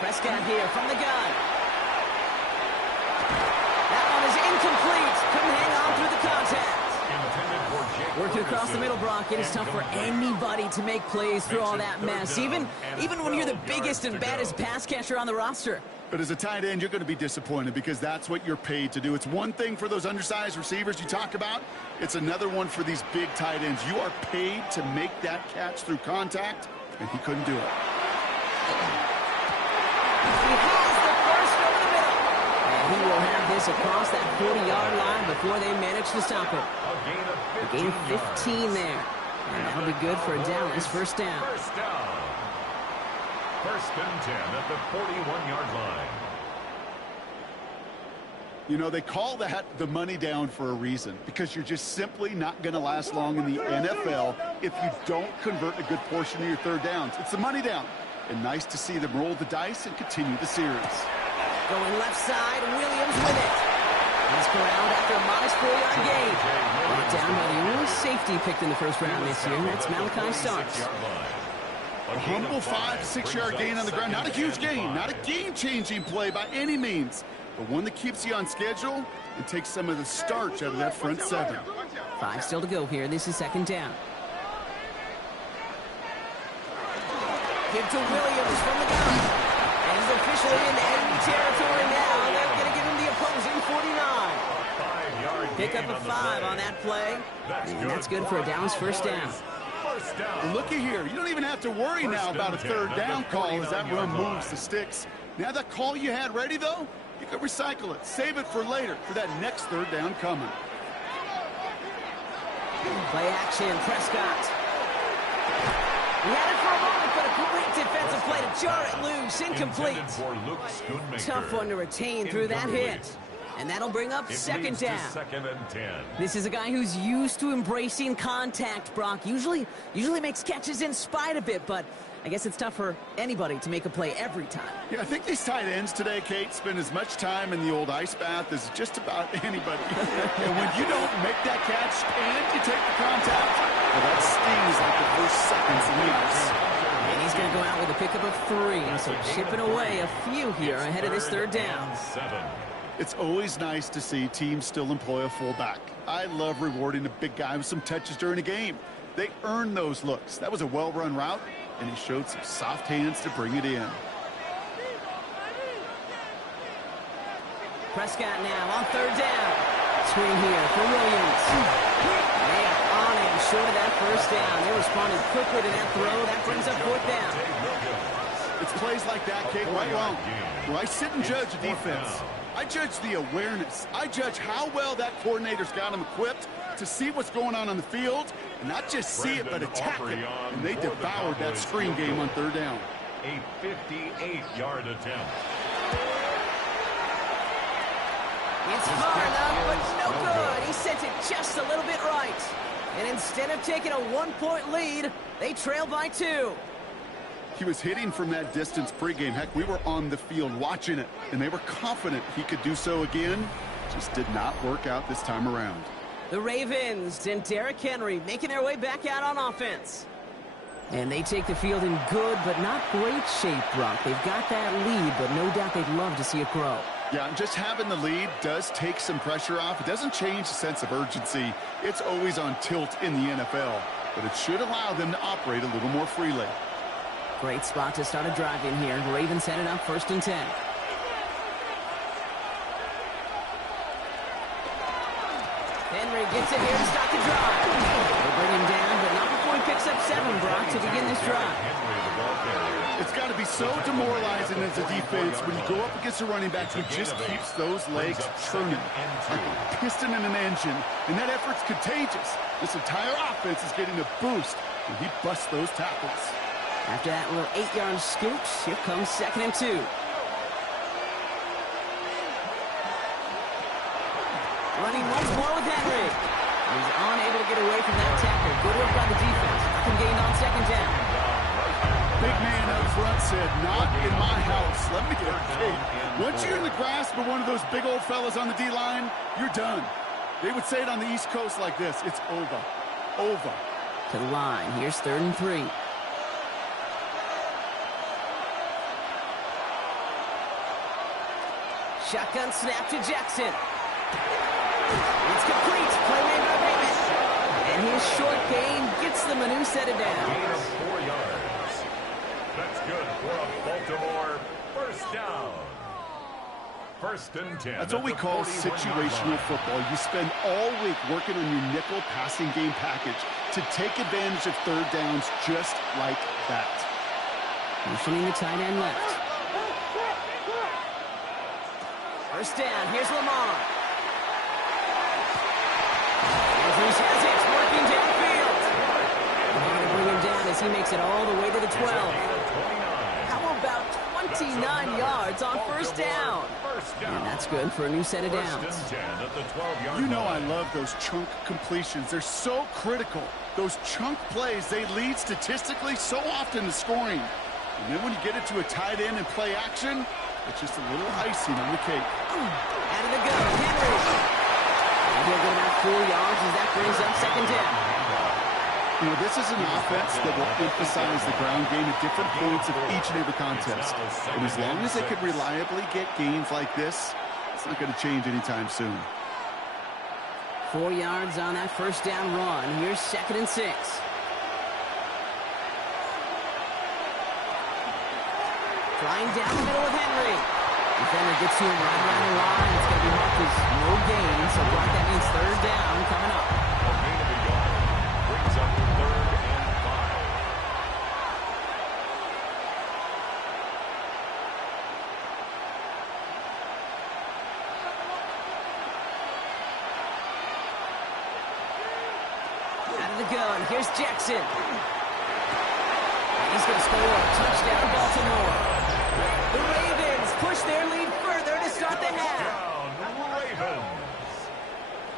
Prescott here from the gun. That one is incomplete. Couldn't hang on through the contact. Working across the middle, Brock. It is tough for anybody to make plays through all that mess, even when you're the biggest and baddest pass catcher on the roster. But as a tight end, you're going to be disappointed because that's what you're paid to do. It's one thing for those undersized receivers you talk about. It's another one for these big tight ends. You are paid to make that catch through contact, and he couldn't do it. He has the first over the middle. And he will have this across that 40-yard line before they manage to stop it. A gain of 15 there. And that'll be good for a Dallas first down. First down. 1st and 10 at the 41-yard line. You know, they call that the money down for a reason, because you're just simply not going to last long in the NFL if you don't convert a good portion of your third downs. It's the money down. And nice to see them roll the dice and continue the series. Going left side, Williams with it. He's corralled after a modest 4-yard gain. Brought down by the only safety picked in the first round this year. That's Malachi Starks. A humble 5-6-yard gain on the ground. Not a huge gain. Not a game-changing play by any means. But one that keeps you on schedule and takes some of the starch out of that front 7. 5 still to go here. This is second down. Give to Williams from the gun. And he's officially in enemy territory now. They're going to give him the opposing 49. Pick up a 5 on that play. And that's good for a Dallas first down. Looky here. You don't even have to worry now about a third down call as that run moves the sticks. Now that call you had ready, though, you can recycle it. Save it for later for that next third down coming. Play action, Prescott. He had it for a moment, but a great defensive play to jar it loose. Incomplete. Tough one to retain through that hit. And that'll bring up second down. Second and 10. This is a guy who's used to embracing contact, Brock. Usually makes catches in spite of it, but I guess it's tough for anybody to make a play every time. Yeah, I think these tight ends today, Kate, spend as much time in the old ice bath as just about anybody. And when you don't make that catch and you take the contact, well, that stings like the first seconds in the ice. And he's going to go out with a pickup of 3. So chipping away a few here ahead of this third down. 7. It's always nice to see teams still employ a fullback. I love rewarding a big guy with some touches during a game. They earn those looks. That was a well-run route, and he showed some soft hands to bring it in. Prescott now on third down. Swing here for Williams. They are on him short of that first down. They responded quickly to that throw. That brings up fourth down. It's plays like that, Kate, right wrong. Where I sit and judge a defense. I judge the awareness. I judge how well that coordinator's got him equipped to see what's going on the field, and not just see it, but attack it. And they devoured that screen game on third down. A 58-yard attempt. It's far enough, but no good. He sent it just a little bit right. And instead of taking a 1-point lead, they trail by 2. He was hitting from that distance pregame. Heck, we were on the field watching it, and they were confident he could do so again. Just did not work out this time around. The Ravens and Derrick Henry making their way back out on offense. And they take the field in good but not great shape, Brock. They've got that lead, but no doubt they'd love to see it grow. Yeah, just having the lead does take some pressure off. It doesn't change the sense of urgency. It's always on tilt in the NFL, but it should allow them to operate a little more freely. Great spot to start a drive in here. Ravens headed up 1st and 10. Henry gets it here to start the drive. They'll bring him down, but not before he picks up 7, Brock, to begin this drive. It's got to be so demoralizing as a defense when you go up against a running back who just keeps those legs churning like a piston in an engine, and that effort's contagious. This entire offense is getting a boost when he busts those tackles. After that little 8-yard scoop, here comes 2nd and 2. Running once more with Henry. He's unable to get away from that tackle. Good work by the defense. Nothing gained on 2nd down. Big man up front said, "Not in my house." Let me get a cake. Once you're in the grasp of one of those big old fellas on the D-line, you're done. They would say it on the East Coast like this: it's over. Over. To the line. Here's 3rd and 3. Shotgun snap to Jackson. It's complete. Play made by Raymond. And his short gain gets them a new set of downs. Gain of 4 yards. That's good for a Baltimore first down. 1st and 10. That's what we call situational football. You spend all week working on your nickel passing game package to take advantage of third downs just like that. Motioning the tight end left. 1st down. Here's Lamar. Andrews has it. Working downfield. They're going to bring him down as he makes it all the way to the 12. How about 29 yards on 1st down? And that's good for a new set of downs. You know I love those chunk completions. They're so critical. Those chunk plays, they lead statistically so often to scoring. And then when you get it to a tight end and play action, it's just a little icing on the cake. Out of the gun, Henry. And he'll get about 4 yards as that brings up 2nd down. You know, this is an offense that will emphasize the ground game at different points of each and every contest. And as long as they can reliably get gains like this, it's not going to change anytime soon. 4 yards on that 1st down run. Here's 2nd and 6. Flying down the middle with Henry. Defender gets to him right around the line. It's going to be marked as no gain. So, Brock, that means 3rd down coming up. A gain of a yard brings up 3rd and 5. Out of the gun. Here's Jackson. And he's going to score. Touchdown, Baltimore. The Ravens push their lead further to start the half. Touchdown, Ravens.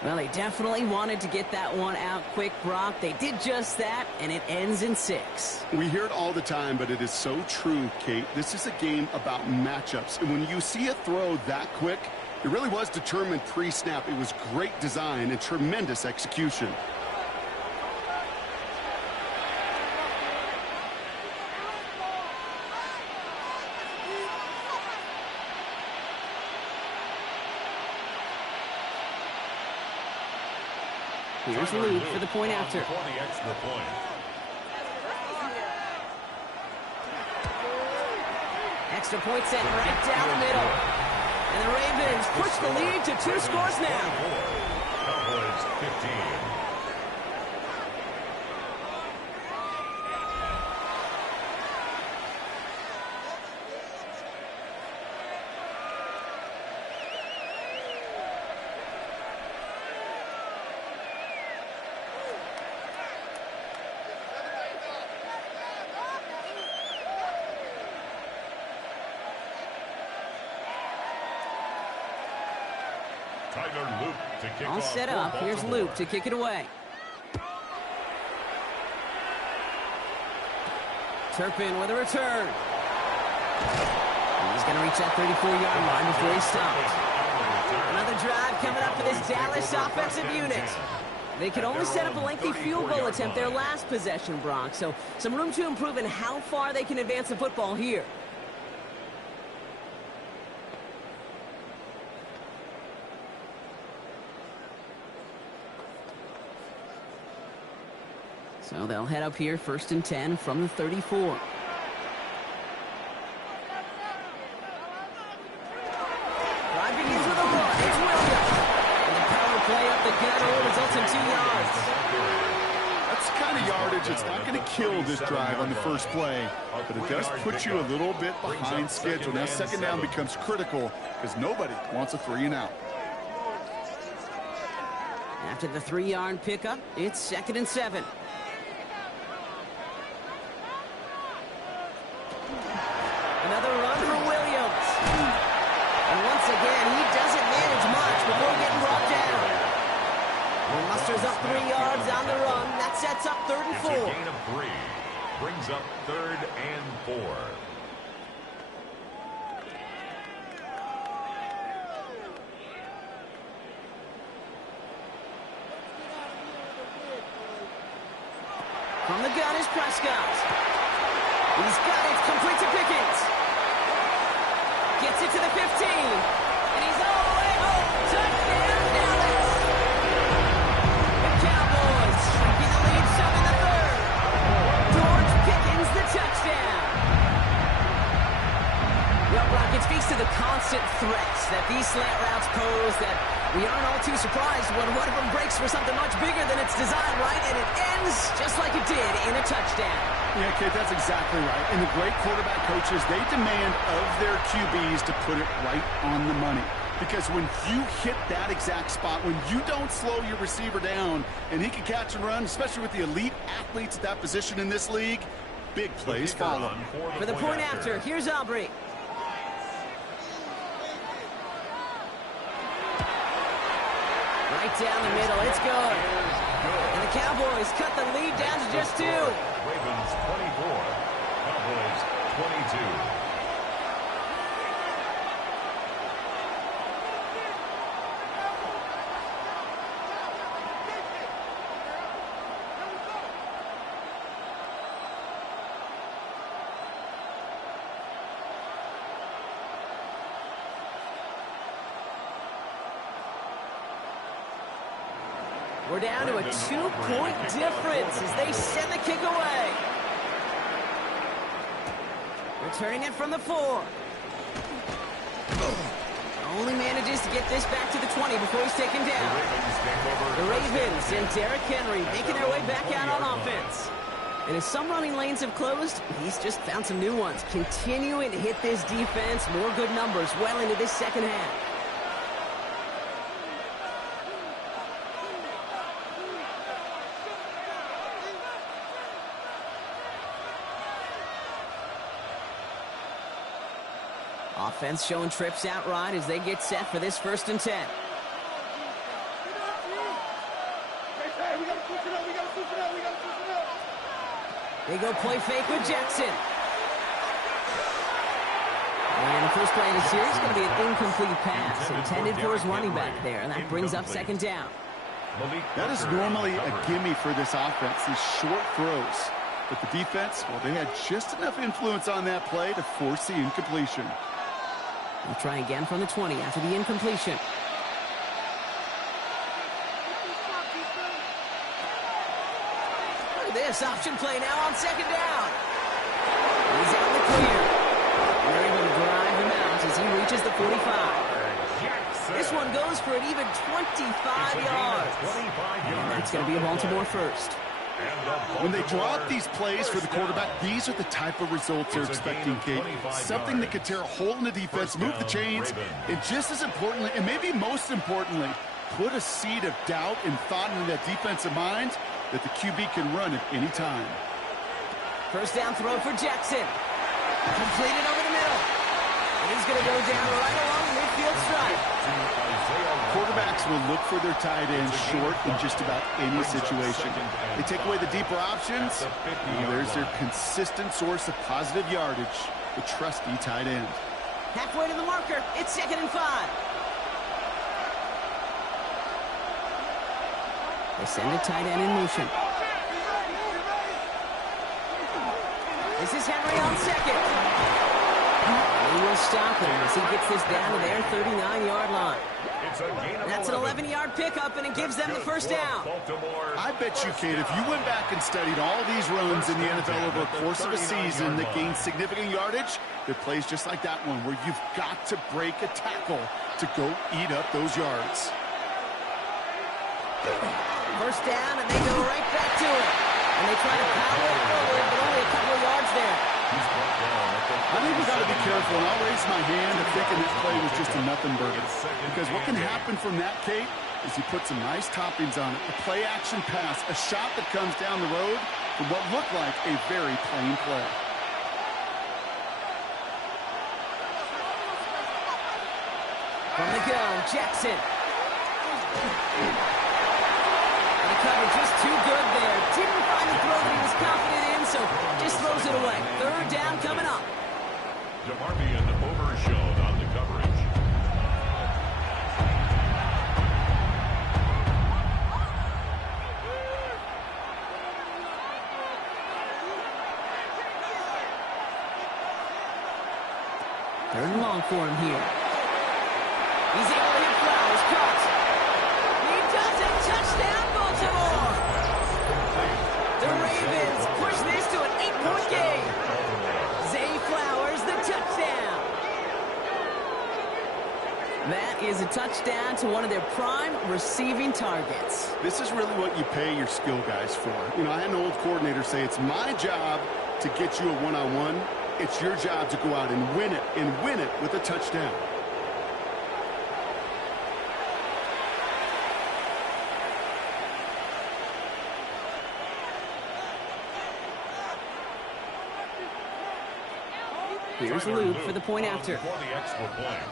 Well, they definitely wanted to get that one out quick, Brock. They did just that, and it ends in 6. We hear it all the time, but it is so true, Kate. This is a game about matchups. And when you see a throw that quick, it really was determined pre-snap. It was great design and tremendous execution. Here's Luke for the point after. For the extra point. Extra point sent right down the middle. And the Ravens push the lead to 2 scores now. Cowboys 15. All set up. Here's Luke to kick it away. Turpin with a return. He's going to reach that 34-yard line before he stops. Another drive coming up for this Dallas offensive unit. They could only set up a lengthy field goal attempt their last possession, Brock. So some room to improve in how far they can advance the football here. So they'll head up here, 1st and 10 from the 34. Drive begins with a run. It's Williams. And the power play up the gut results in 2 yards. That's the kind of yardage it's not going to kill this drive on the first play, but it does put you a little bit behind schedule. Now 2nd down becomes critical because nobody wants a 3-and-out. After the 3-yard pickup, it's 2nd and 7. Another run for Williams. And once again, he doesn't manage much before getting brought down. He musters up 3 yards on the run. That sets up 3rd and 4. It's a gain of 3. Brings up 3rd and 4. From the gun is Prescott. He's got it, complete to Pickens. Gets it to the 15. And he's all the way home. Touchdown, Dallas. The Cowboys shrinking the lead 7 to 3rd. George Pickens, the touchdown. Well, Brock, it speaks to the constant threats that these slant routes pose that we aren't all too surprised when one of them breaks for something much bigger than its design, right? And it ends just like it did in a touchdown. Yeah, Kate, that's exactly right. And the great quarterback coaches, they demand of their QBs to put it right on the money. Because when you hit that exact spot, when you don't slow your receiver down, and he can catch and run, especially with the elite athletes at that position in this league, big plays follow. For the point after, here's Aubrey. Right down the middle, it's good. And the Cowboys cut the lead down to just 2. Ravens 24, Cowboys 22. We're down to a 2-point difference as they send the kick away. Returning it from the 4. Only manages to get this back to the 20 before he's taken down. The Ravens and Derrick Henry making their way back out on offense. And as some running lanes have closed, he's just found some new ones. Continuing to hit this defense, more good numbers well into this 2nd half. Offense showing trips outright as they get set for this 1st and 10. They go play fake with Jackson. And the first play of the series is going to be an incomplete pass intended for his running back there, and that brings up 2nd down. That is normally a gimme for this offense, these short throws. But the defense, well, they had just enough influence on that play to force the incompletion. They'll try again from the 20 after the incompletion. this. Option play now on second down. He's out in the clear. They're able to drive him out as he reaches the 45. This one goes for an even 25 yards. And that's going to be a Baltimore first. When they draw up these plays for the quarterback, these are the type of results they're expecting, Kate. Something that could tear a hole in the defense, move the chains, and just as importantly, and maybe most importantly, put a seed of doubt and thought into that defensive mind that the QB can run at any time. First down throw for Jackson. Completed over the middle. And he's going to go down right along the midfield stripe. Quarterbacks will look for their tight ends short in just about any situation. They take away the deeper options. There's their consistent source of positive yardage, the trusty tight end. Halfway to the marker. It's 2nd and 5. They send a tight end in motion. This is Henry on second. And he will stop him as he gets this down to their 39-yard line. That's an 11-yard pickup, and it gives them the first down. I bet you, Kate, if you went back and studied all these runs in the NFL over the course of a season that gained significant yardage, there are plays just like that one where you've got to break a tackle to go eat up those yards. First down, and they go right back to it. And they try to power it forward, but only a couple of yards there. I think we've got to be careful, and I'll raise my hand of thinking this play was just a nothing burger. Because what can happen from that, Kate, is you put some nice toppings on it. A play-action pass, a shot that comes down the road from what looked like a very plain play. From the gun, Jackson. And the coverage was too good there. Didn't find the throw that he was confident in, so just throws it away. Third down coming up. DeMarvion overshowed on the coverage. Third and long for him here. He's able to hit Flowers. Caught. He does it. Touchdown, Baltimore. The Ravens push this to an 8-point game. Zay Flowers, the touchdown. That is a touchdown to one of their prime receiving targets. This is really what you pay your skill guys for. You know, I had an old coordinator say it's my job to get you a one-on-one. It's your job to go out and win it with a touchdown. Here's Luke for the point after. For the extra point.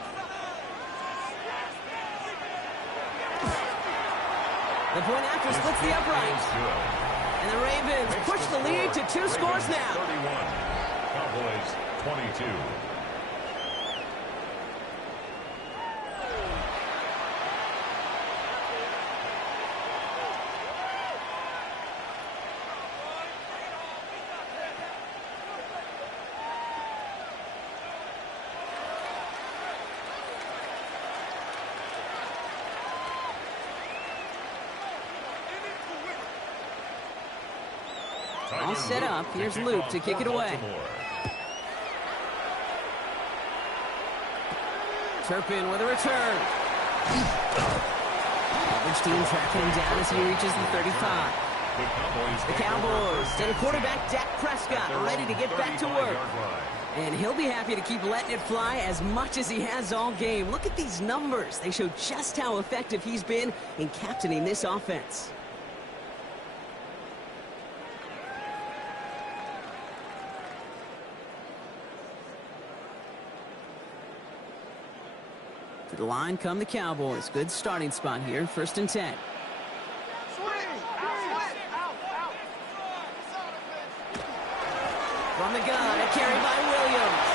The point after splits the uprights. And the Ravens push the lead to 2 scores now. 31. Cowboys 22. All set up. Here's Luke to kick it away. Turpin with a return. Coverage team tracking him down as he reaches the 35. The Cowboys send quarterback Dak Prescott ready to get back to work. And he'll be happy to keep letting it fly as much as he has all game. Look at these numbers. They show just how effective he's been in captaining this offense. To the line come the Cowboys. Good starting spot here. 1st and 10. From the gun, a carry by Williams.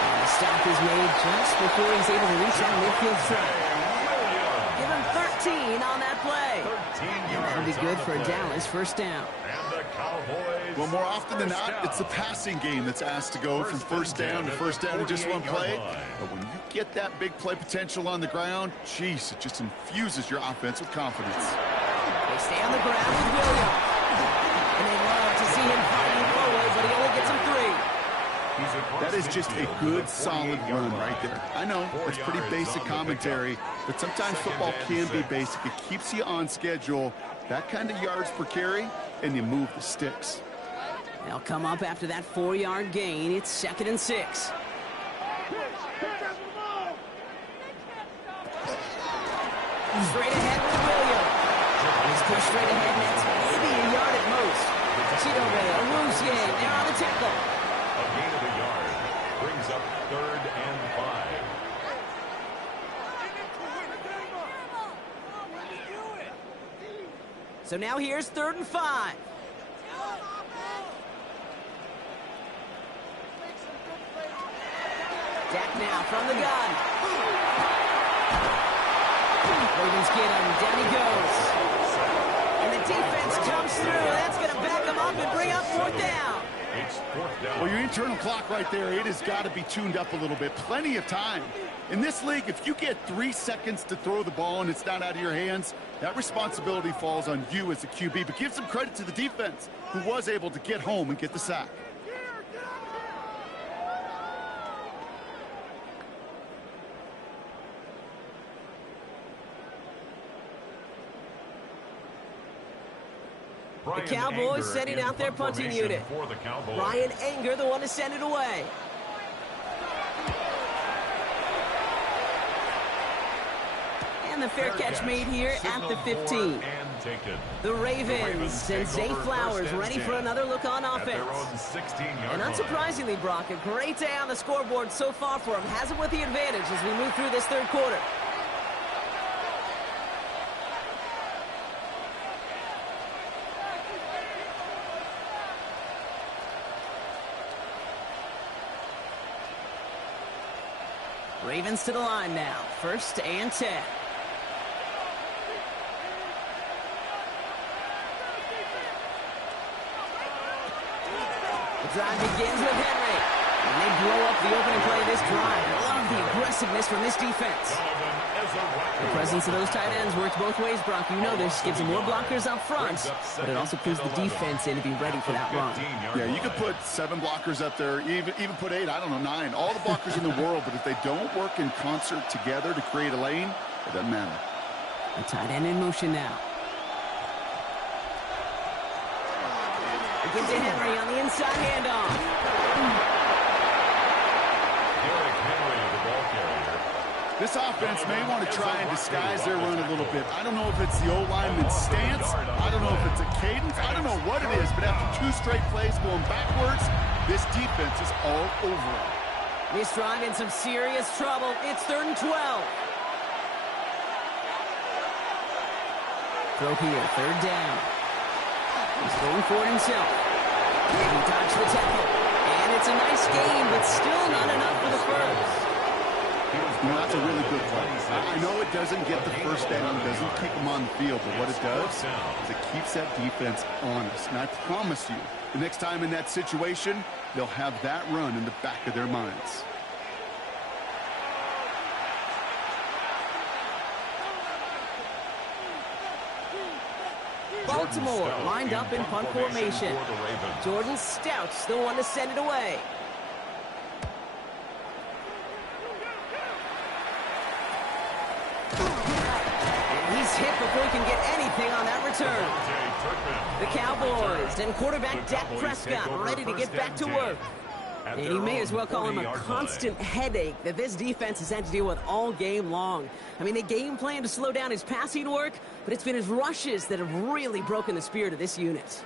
And the stop is made just before he's able to reach that midfield stripe. Give him 13 on that play. And that'll be good for a Dallas 1st down. And the Cowboys. Well, more often than not, it's the passing game that's asked to go from first down in just one play. But when you get that big play potential on the ground, geez, it just infuses your offense with confidence. They stay on the ground with Williams. And they love to see him fighting forward, but he only gets him 3. That is just a good, solid run right there. I know, it's pretty basic commentary, but sometimes football can be basic. It keeps you on schedule, that kind of yards per carry, and you move the sticks. They'll come up after that 4-yard gain. It's 2nd and 6. Straight ahead with Williams. He's pushed straight ahead, and that's maybe a yard at most. Chidobe, Awuzie, they're on the tackle. A gain of a yard brings up 3rd and 5. So now here's 3rd and 5. Dak now from the gun. Ravens get him. Down he goes. And the defense comes through. That's going to back him up and bring up 4th down. It's 4th down. Well, your internal clock right there, it has got to be tuned up a little bit. Plenty of time. In this league, if you get 3 seconds to throw the ball and it's not out of your hands, that responsibility falls on you as a QB. But give some credit to the defense, who was able to get home and get the sack. The Cowboys setting out their punting unit. Ryan Anger, the one to send it away. And the fair catch made here at the 15. The Ravens and Zay Flowers ready for another look on offense. And unsurprisingly, Brock, a great day on the scoreboard so far for him. Has him with the advantage as we move through this 3rd quarter. Ravens to the line now. 1st and 10. The drive begins with Henry. And they blow up the opening play of this drive. I love the aggressiveness from this defense. The presence of those tight ends works both ways, Brock. You know this. Gives them more blockers up front, but it also puts the defense in to be ready for that run. Yeah, you could put 7 blockers up there, even put 8, I don't know, 9. All the blockers in the world, but if they don't work in concert together to create a lane, it doesn't matter. The tight end in motion now. Give to Henry on the inside handoff. This offense may want to try and disguise their run a little bit. I don't know if it's the O-lineman's stance. I don't know if it's a cadence. I don't know what it is, but after 2 straight plays going backwards, this defense is all over it. This drive in some serious trouble. It's 3rd and 12. Throw here, 3rd down. He's going for it himself. And he dodged the tackle. And it's a nice gain, but still not enough for the first. You know, that's a really good play. I know it doesn't get the 1st down, doesn't keep them on the field, but what it does is it keeps that defense honest. And I promise you, the next time in that situation, they'll have that run in the back of their minds. Baltimore lined up in punt formation. Jordan Stout's the one to send it away. And he's hit before he can get anything on that return. The Cowboys and quarterback Dak Prescott ready to get back to work. And you may as well call him a constant headache that this defense has had to deal with all game long. I mean, they game plan to slow down his passing work, but it's been his rushes that have really broken the spirit of this unit.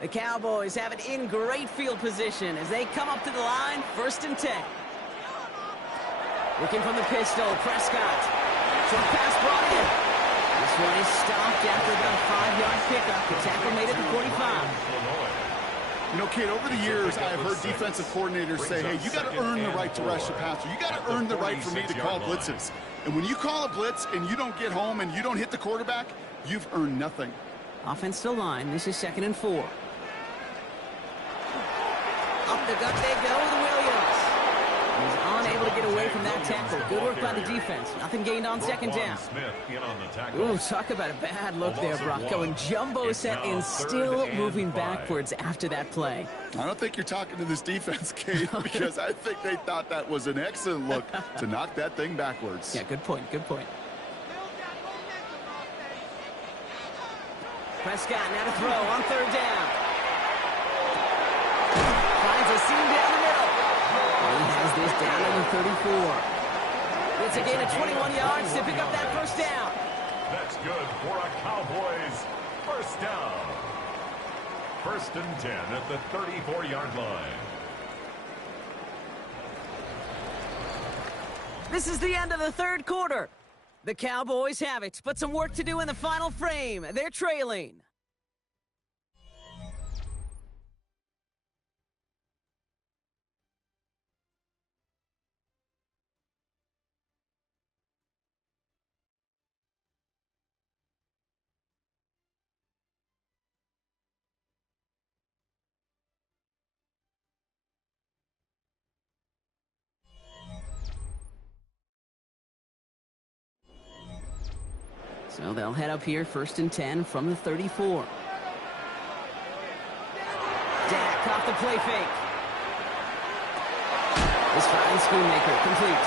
The Cowboys have it in great field position as they come up to the line, 1st and 10. Looking from the pistol, Prescott. Short pass brought in. This one is stopped after about a 5-yard pickup. The tackle made it to 45. You know, kid, over the years, I've heard defensive coordinators say, hey, you got to earn the right to rush the passer. You got to earn the right for me to call blitzes. And when you call a blitz and you don't get home and you don't hit the quarterback, you've earned nothing. Offense to line. This is 2nd and 4. Up the gut they go with Williams. He's unable to get away from that tackle. Good work by the defense. Nothing gained on second down. Ooh, talk about a bad look there, Brock. Going jumbo set and still moving backwards after that play. I don't think you're talking to this defense, Kate, because I think they thought that was an excellent look to knock that thing backwards. Yeah, good point, good point. Prescott now to throw on third down. Finds a seam down the middle. And he has this down to the 34. It's a gain of 21 yards to pick up that first down. That's good for a Cowboys first down. First and 10 at the 34-yard line. This is the end of the third quarter. The Cowboys have it, but some work to do in the final frame. They're trailing. So they'll head up here, first and 10 from the 34. Dak off the play fake. This fine Schoonmaker complete.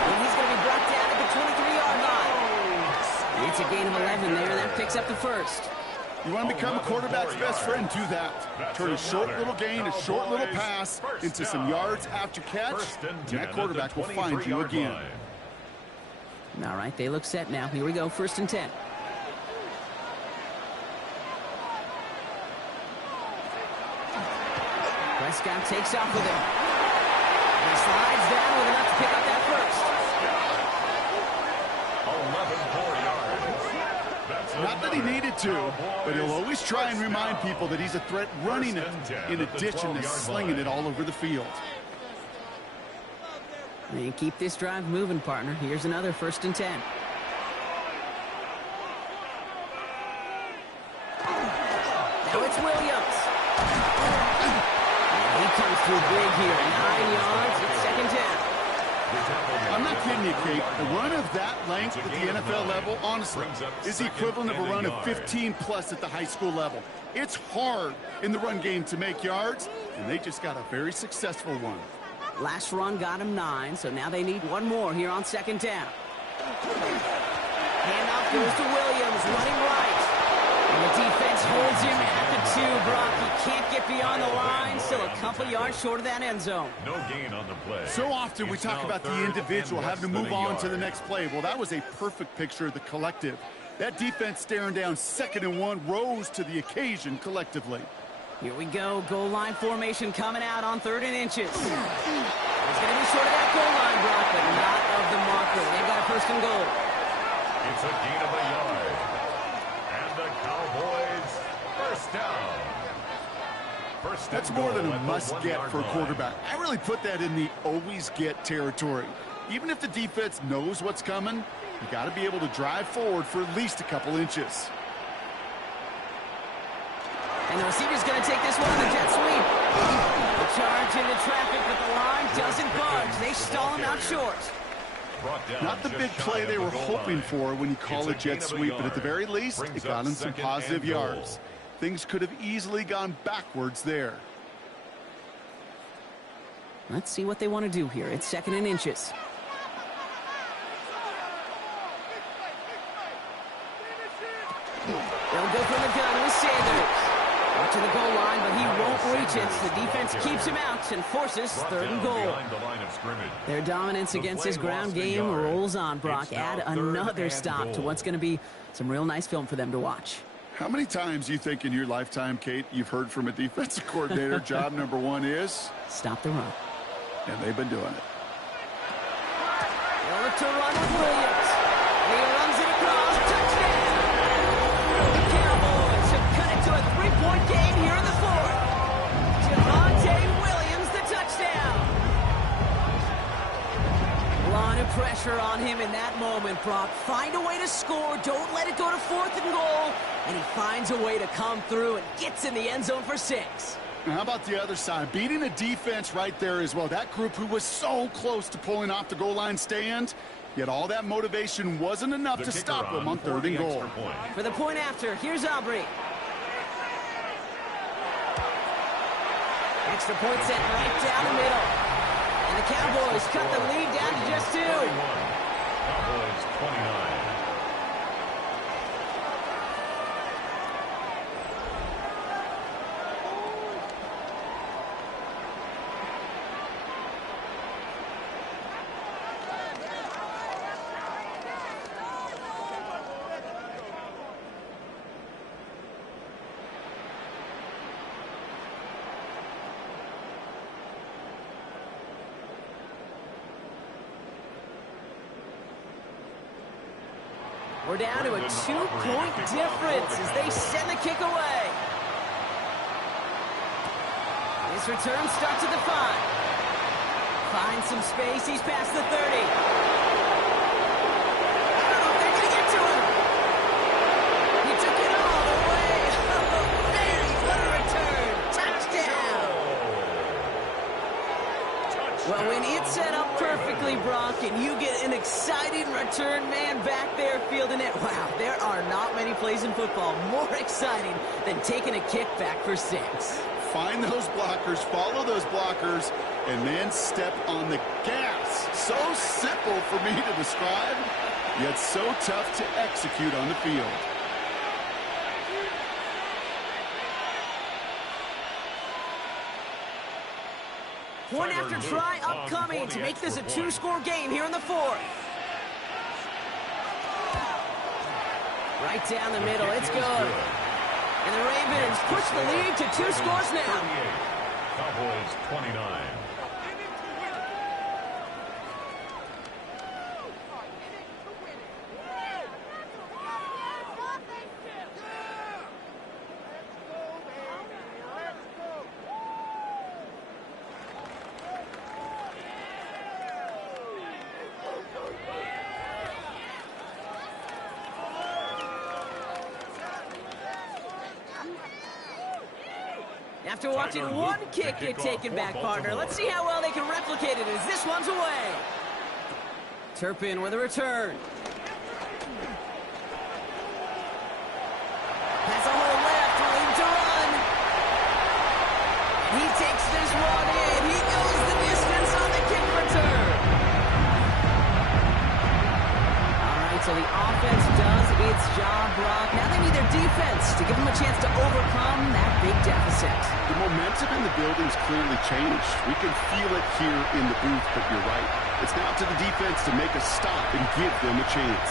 And he's going to be brought down at the 23-yard line. It's a gain of 11 there. That picks up the first. You want to become a quarterback's best friend, do that. Turn a short little gain, a short little pass into some yards after catch, and that quarterback will find you again. All right, they look set now. Here we go, first and 10. Prescott takes off with him. He slides down with enough to pick up that first. 11 more yards. Not that he needed to, but he'll always try and remind people that he's a threat running it in addition to slinging it all over the field. And keep this drive moving, partner. Here's another first and 10. Now it's Williams. And he comes through big here. 9 yards. It's second down. I'm not kidding you, Kate. The run of that length at the NFL level, honestly, is the equivalent of a run of 15-plus at the high school level. It's hard in the run game to make yards, and they just got a very successful one. Last run got him 9, so now they need one more here on second down. Handoff goes to Williams, running right. And the defense holds him at the 2, Brock. He can't get beyond the line, still a couple yards short of that end zone. No gain on the play. So often we talk about the individual having to move on to the next play. Well, that was a perfect picture of the collective. That defense staring down 2nd and 1 rose to the occasion collectively. Here we go, goal line formation coming out on 3rd and inches. It's going to be short of that goal line, Brock, but not of the marker. They've got a first and goal. It's a gain of a yard. And the Cowboys first down. That's more than a must-get for a quarterback. I really put that in the always-get territory. Even if the defense knows what's coming, you got to be able to drive forward for at least a couple inches. And the receiver's going to take this one on the jet sweep. The charge into traffic, but the line doesn't budge. They stall him out short. Not the big play they were hoping for when you call a jet sweep, but at the very least, it got them some positive yards. Things could have easily gone backwards there. Let's see what they want to do here. It's 2nd and inches. They'll go from the gun with Sanders. Up to the goal line, but he won't reach it. The defense keeps him out and forces 3rd and goal. Their dominance against this ground game rolls on, Brock. Add another stop to what's going to be some real nice film for them to watch. How many times do you think in your lifetime, Kate, you've heard from a defensive coordinator, job number 1 is? Stop the run. And they've been doing it. They'll look to run with Williams. He runs it across. Touchdown! The Cowboys have cut it to a 3-point game here in the 4th. Javonte Williams, the touchdown. A lot of pressure on him in that moment, Brock. Find a way to score. Don't let it go to 4th and goal. And he finds a way to come through and gets in the end zone for 6. How about the other side? Beating a defense right there as well. That group who was so close to pulling off the goal line stand, yet all that motivation wasn't enough to stop them on 3rd and goal. For the point after, here's Aubrey. Extra point set right down the middle. And the Cowboys cut the lead down to just 2. Cowboys 29. We're down to a 2-point difference as they send the kick away. His return starts at the 5. Finds some space. He's past the 30. I don't know if they're going to get to him. He took it all the way. Oh, man, what a return. Touchdown. Well, when it's set up perfectly, Brock, and you get an exciting return man back there fielding it, wow, there are not many plays in football more exciting than taking a kick back for 6. Find those blockers, follow those blockers, and then step on the gas. So simple for me to describe, yet so tough to execute on the field. Point after try upcoming to make this a 2-score game here in the 4th. Right down the middle, it's good. And the Ravens push the lead to 2 scores now. Cowboys 29. After watching one kick get taken back, partner, let's see how well they can replicate it as this one's away. Turpin with a return. Has a hole left, room to run. And he takes this one in. He goes the distance on the kick return. All right, so the offense does its job, Brock. Now they need their defense to give them a chance to overcome that big deficit. The momentum in the building's clearly changed. We can feel it here in the booth, but you're right. It's now to the defense to make a stop and give them a chance.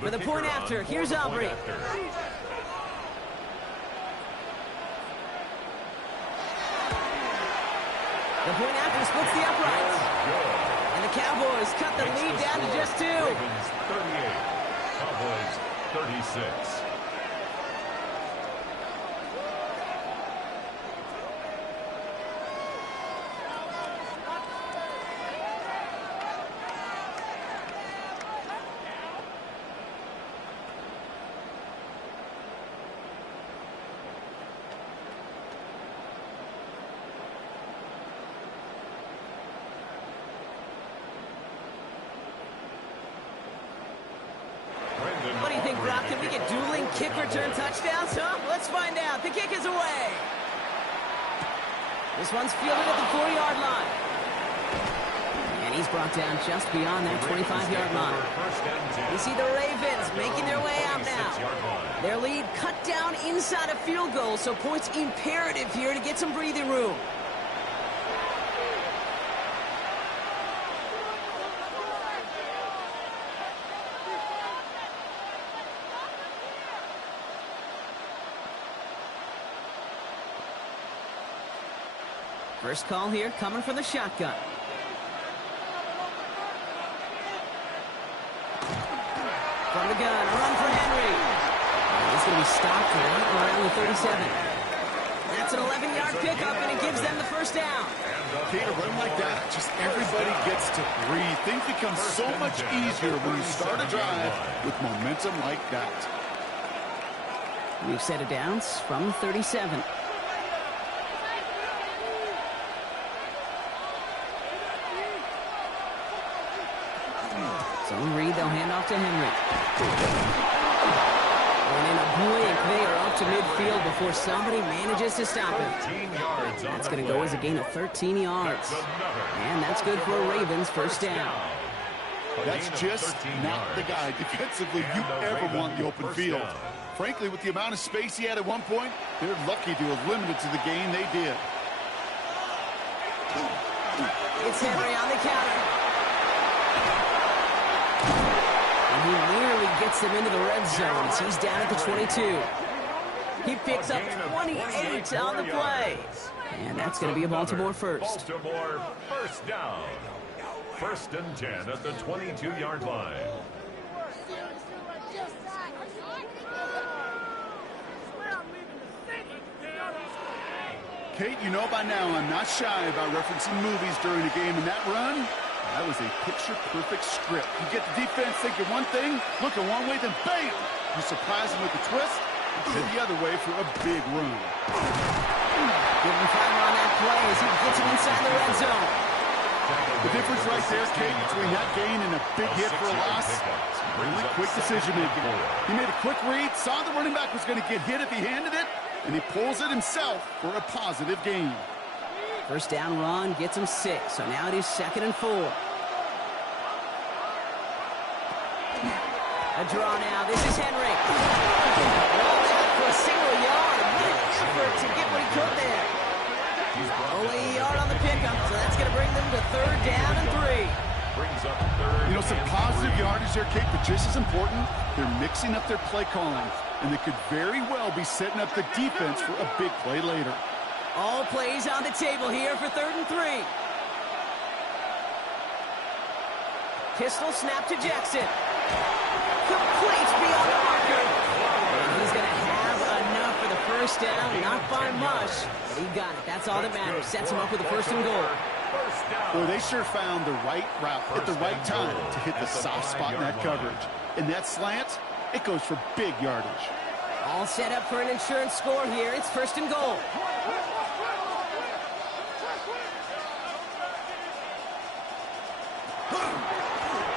For the point after, here's Aubrey. The point after splits the uprights. And the Cowboys cut the lead down to just 2. Ravens 38. Cowboys 36. What do you think, Brock? Can we get dueling kick return touchdowns, huh? Let's find out. The kick is away. This one's fielded at the 4-yard line. And he's brought down just beyond that 25-yard line. You see the Ravens making their way out now. Their lead cut down inside a field goal, so points imperative here to get some breathing room. First call here coming from the shotgun. From the gun, run for Henry. And he's going to be stopped right around the 37. That It's an 11-yard pickup, and it gives them the first down. Okay, to run like that, just everybody gets to breathe. Things become so much easier when you start a drive with momentum like that. We've set it downs from 37. Zone read, they'll hand off to Henry. And in a blink, they are up to midfield before somebody manages to stop it. That's going to go as a gain of 13 yards. And that's good for a Ravens first down. That's just not the guy defensively you ever want in the open field. Frankly, with the amount of space he had at one point, they're lucky to have limited to the gain they did. It's Henry on the counter. And he nearly gets them into the red zone as he's down at the 22. He picks up 28 on the play. And that's going to be a Baltimore first. Baltimore first down. First and 10 at the 22-yard line. Kate, you know by now I'm not shy about referencing movies during a game, and that run, that was a picture-perfect script. You get the defense thinking one thing, looking one way, then bam! You surprise them with a twist, and head the other way for a big run. Give him time on that play as he gets him inside the red zone. The difference right there, Kate, between that gain and a big hit for a loss, really quick decision-making. He made a quick read, saw the running back was going to get hit if he handed it, and he pulls it himself for a positive gain. First down run gets him 6, so now it is 2nd and 4. A draw now. This is Henry. Rolled out for a single yard. What an effort to get what he could there. Only a yard on the pickup, so that's going to bring them to 3rd down and 3. Brings up 3rd. You know, some positive yardage there, Kate, but just as important, they're mixing up their play calling, and they could very well be setting up the defense for a big play later. All plays on the table here for 3rd and 3. Pistol snap to Jackson. Complete beyond the marker. And he's going to have enough for the first down. Not by much, but he got it. That's all that matters. Sets him up with a 1st and goal. Boy, they sure found the right route at the right time to hit the soft spot in that coverage. And that slant, it goes for big yardage. All set up for an insurance score here. It's 1st and goal.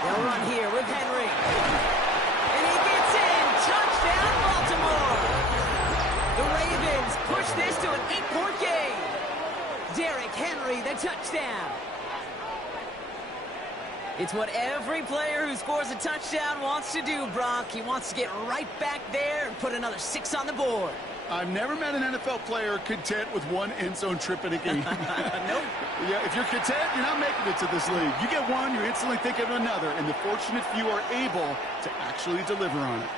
They'll run here with Henry. And he gets in. Touchdown, Baltimore. The Ravens push this to an 8-point game. Derrick Henry, the touchdown. It's what every player who scores a touchdown wants to do, Brock. He wants to get right back there and put another 6 on the board. I've never met an NFL player content with one end zone trip in a game. Nope. Yeah, if you're content, you're not making it to this league. You get one, you're instantly thinking of another, and the fortunate few are able to actually deliver on it.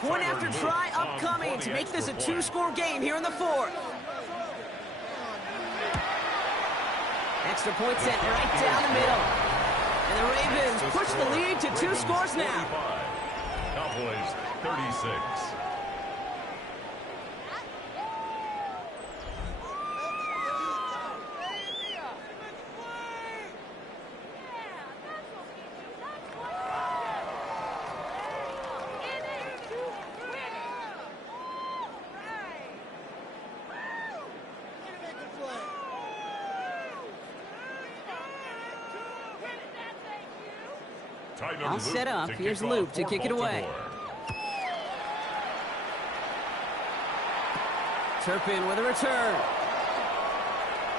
Point after try upcoming to make this a 2-score game here in the 4th. Extra point set right down the middle. And the Ravens push the lead to 2 scores now. Cowboys 36. All set up. Here's Luke to kick it away. Turpin with a return.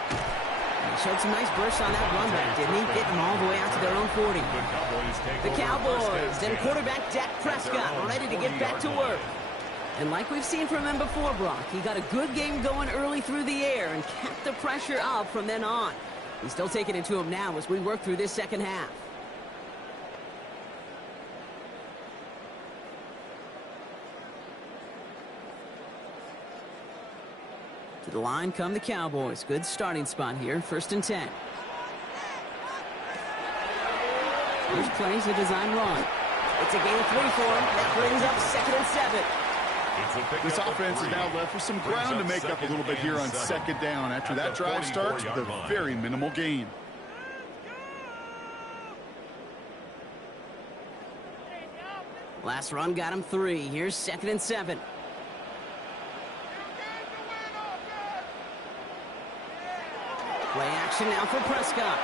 He showed some nice bursts on that run back, didn't he? Getting them all the way out to their own 40. The Cowboys and quarterback Dak Prescott ready to get back to work. And like we've seen from him before, Brock, he got a good game going early through the air and kept the pressure up from then on. He's still taking it to him now as we work through this second half. To the line come the Cowboys. Good starting spot here. 1st and 10. First plays a design run. It's a gain of 3 for him. That brings up 2nd and 7. This offense is now left with some ground to make up a little bit here on second down after that drive starts with a very minimal gain. Last run got him 3. Here's 2nd and 7. Play action now for Prescott.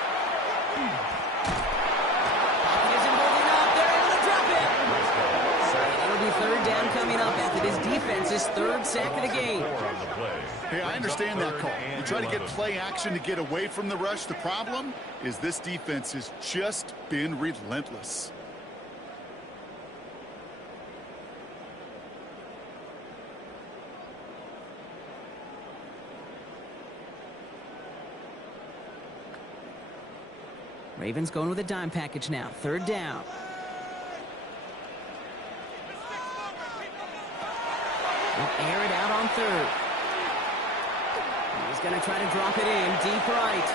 Pocket isn't holding up. They're able to drop it. It'll be 3rd down coming up after this defense's 3rd sack of the game. Hey, I understand that call. You try to get play action to get away from the rush. The problem is this defense has just been relentless. Ravens going with a dime package now. 3rd down. They'll air it out on 3rd. He's going to try to drop it in deep right.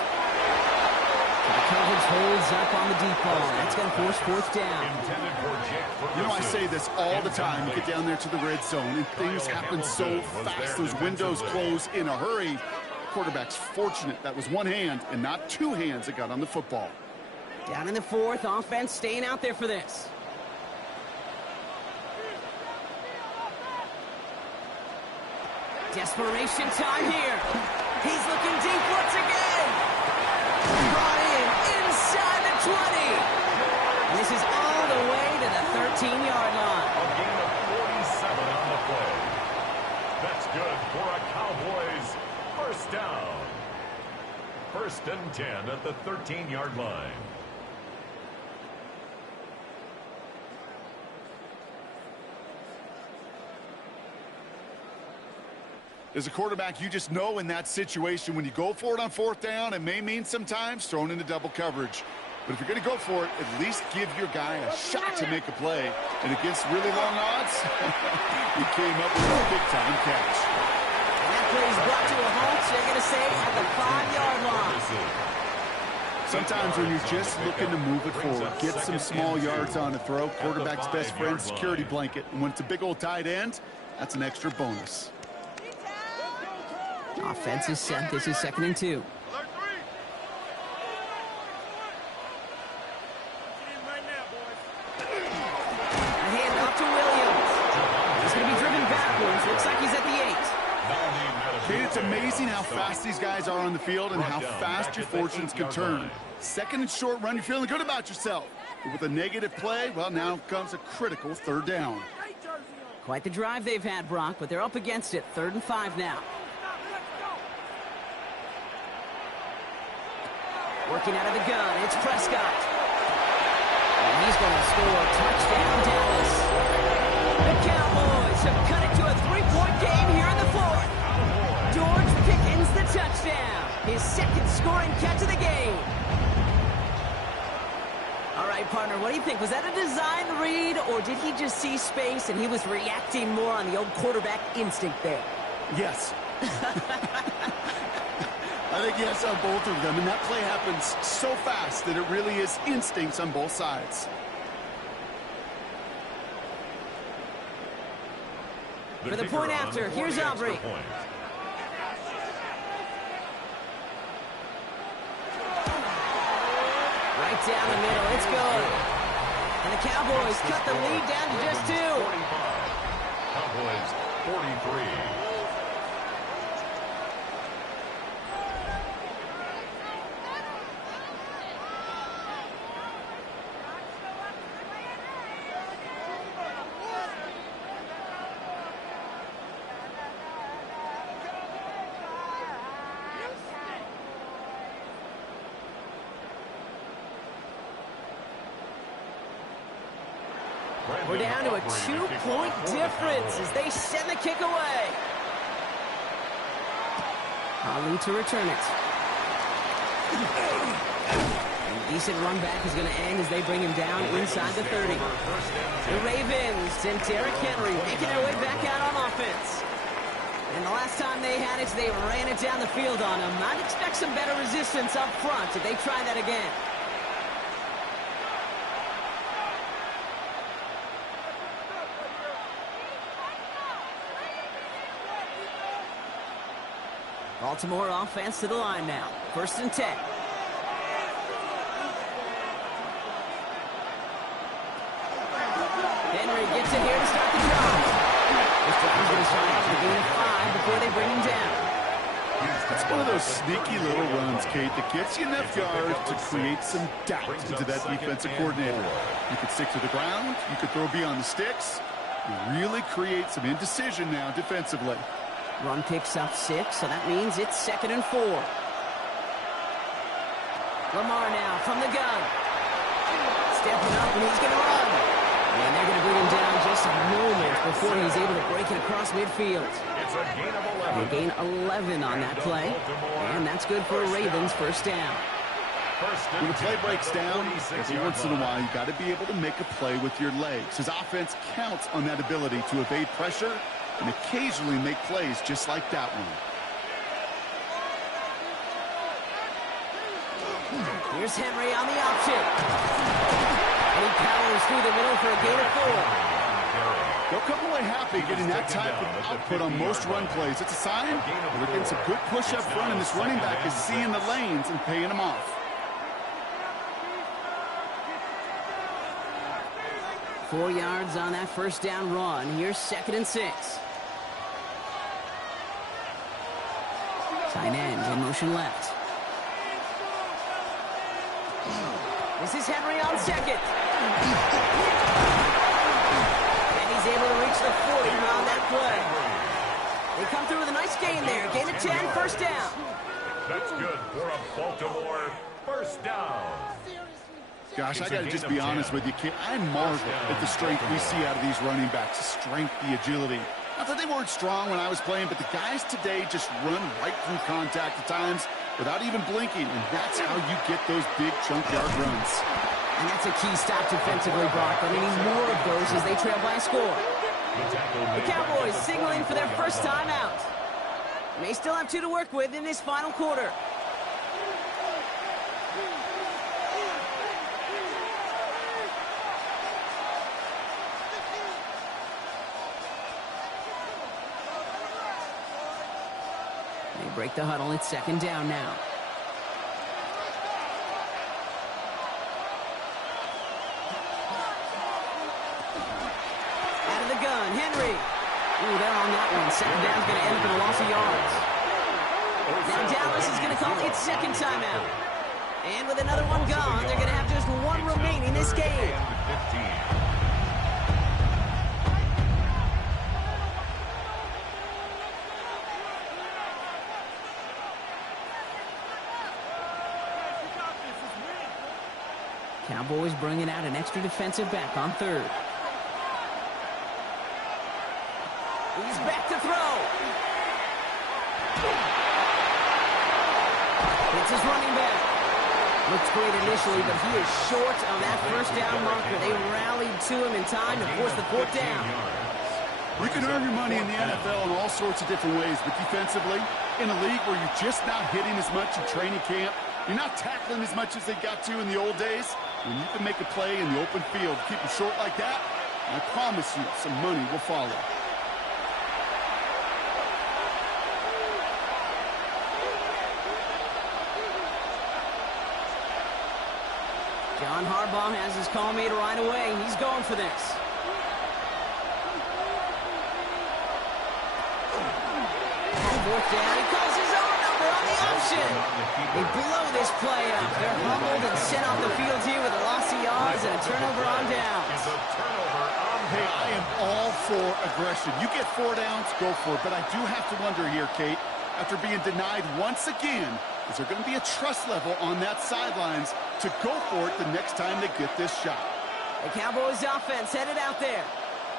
So the coverage holds up on the deep ball. That's going to force 4th down. You know, I say this all the time. You get down there to the red zone, and things happen so fast. Those windows close in a hurry. Quarterback's fortunate that was one hand and not 2 hands that got on the football. Down in the 4th, offense staying out there for this. Desperation time here. He's looking deep once again. Brought in inside the 20. And this is all the way to the 13-yard line. A gain of 47 on the play. That's good for a Cowboys 1st down. 1st and 10 at the 13-yard line. As a quarterback, you just know in that situation when you go for it on 4th down, it may mean sometimes thrown into double coverage. But if you're going to go for it, at least give your guy a shot to make a play. And against really long odds, he came up with a big-time catch. And that play is brought to a halt, so they're going to say at the 5-yard line. Sometimes when you're just looking to move it forward, get some small yards on a throw, quarterback's best friend, security blanket. And when it's a big old tight end, that's an extra bonus. Offense is set. This is 2nd and 2. A hand off to Williams. He's going to be driven backwards. Looks like he's at the 8. Kate, it's amazing how fast these guys are on the field and how fast your fortunes can turn. 2nd and short run, you're feeling good about yourself. But with a negative play, well, now comes a critical 3rd down. Quite the drive they've had, Brock, but they're up against it. 3rd and 5 now. Working out of the gun, it's Prescott. And he's going to score. Touchdown, Dallas. The Cowboys have cut it to a 3-point game here in the 4th. George Pickens the touchdown. His 2nd scoring catch of the game. All right, partner, what do you think? Was that a design read, or did he just see space and he was reacting more on the old quarterback instinct there? Yes. I think yes on both of them, and that play happens so fast that it really is instincts on both sides. For the point after, here's Aubrey. Right down the middle, it's good. And the Cowboys cut the lead down to just 2. Cowboys 43. We're down to a 2-point difference as they send the kick away. Ali to return it. And a decent run back is going to end as they bring him down inside the 30. The Ravens and Derrick Henry making their way back out on offense. And the last time they had it, they ran it down the field on him. I'd expect some better resistance up front if they try that again. Baltimore offense to the line now. 1st and 10. Henry gets it here to start the drive. This drive is going to start out with a gain of 5 before they bring him down. It's one of those sneaky little runs, Kate, that gets you enough yards to create some doubt into that defensive coordinator. You could stick to the ground. You could throw beyond the sticks. You really create some indecision now defensively. Run picks up 6, so that means it's 2nd and 4. Lamar now from the gun. Stepping up, and he's going to run. And they're going to bring him down just a moment before he's able to break it across midfield. It's a gain of 11. They gain 11 on that play, and that's good for a Ravens 1st down. When the play breaks down, every once in a while, you got to be able to make a play with your legs. His offense counts on that ability to evade pressure and occasionally make plays just like that one. Here's Henry on the option. And he powers through the middle for a gain of 4. They'll come away happy getting that type of output on most run plays. It's a sign that they're getting some good push up front, and this running back is seeing the lanes and paying them off. 4 yards on that 1st down run. Here's 2nd and 6. Tight end in motion left. This is Henry on 2nd. And he's able to reach the 40 on that play. They come through with a nice gain there. Gain of 10, 1st down. That's good for a Baltimore 1st down. Gosh, I got to just be honest with you, kid. I marvel at the strength we see out of these running backs. The strength, the agility. Not that they weren't strong when I was playing, but the guys today just run right through contact at times without even blinking, and that's how you get those big chunk yard runs. And that's a key stop defensively, Brock. They need more of those as they trail by a score. The Cowboys signaling for their 1st time out. They still have 2 to work with in this final quarter. They break the huddle. It's 2nd down now. Out of the gun, Henry. Ooh, they're on that one. 2nd down's going to end up in a loss of yards. Now Dallas is going to call its 2nd timeout. And with another one gone, they're going to have just 1 remaining this game. Cowboys bringing out an extra defensive back on 3rd. He's back to throw. It's his running back. Looks great initially, but he is short on that 1st down marker. They rallied to him in time to force the 4th down. You can earn your money in the NFL in all sorts of different ways, but defensively, in a league where you're just not hitting as much in training camp, you're not tackling as much as they got to in the old days, when you can make a play in the open field, keep them short like that, I promise you some money will follow. John Harbaugh has his call made right away. He's going for this. On 4th down, he calls his own number on the option. They blow this play up. They're humbled and sent off the field here with a loss of yards and a turnover on downs. Hey, I am all for aggression. You get 4 downs, go for it. But I do have to wonder here, Kate, after being denied once again, is there going to be a trust level on that sidelines to go for it the next time they get this shot? The Cowboys offense headed out there.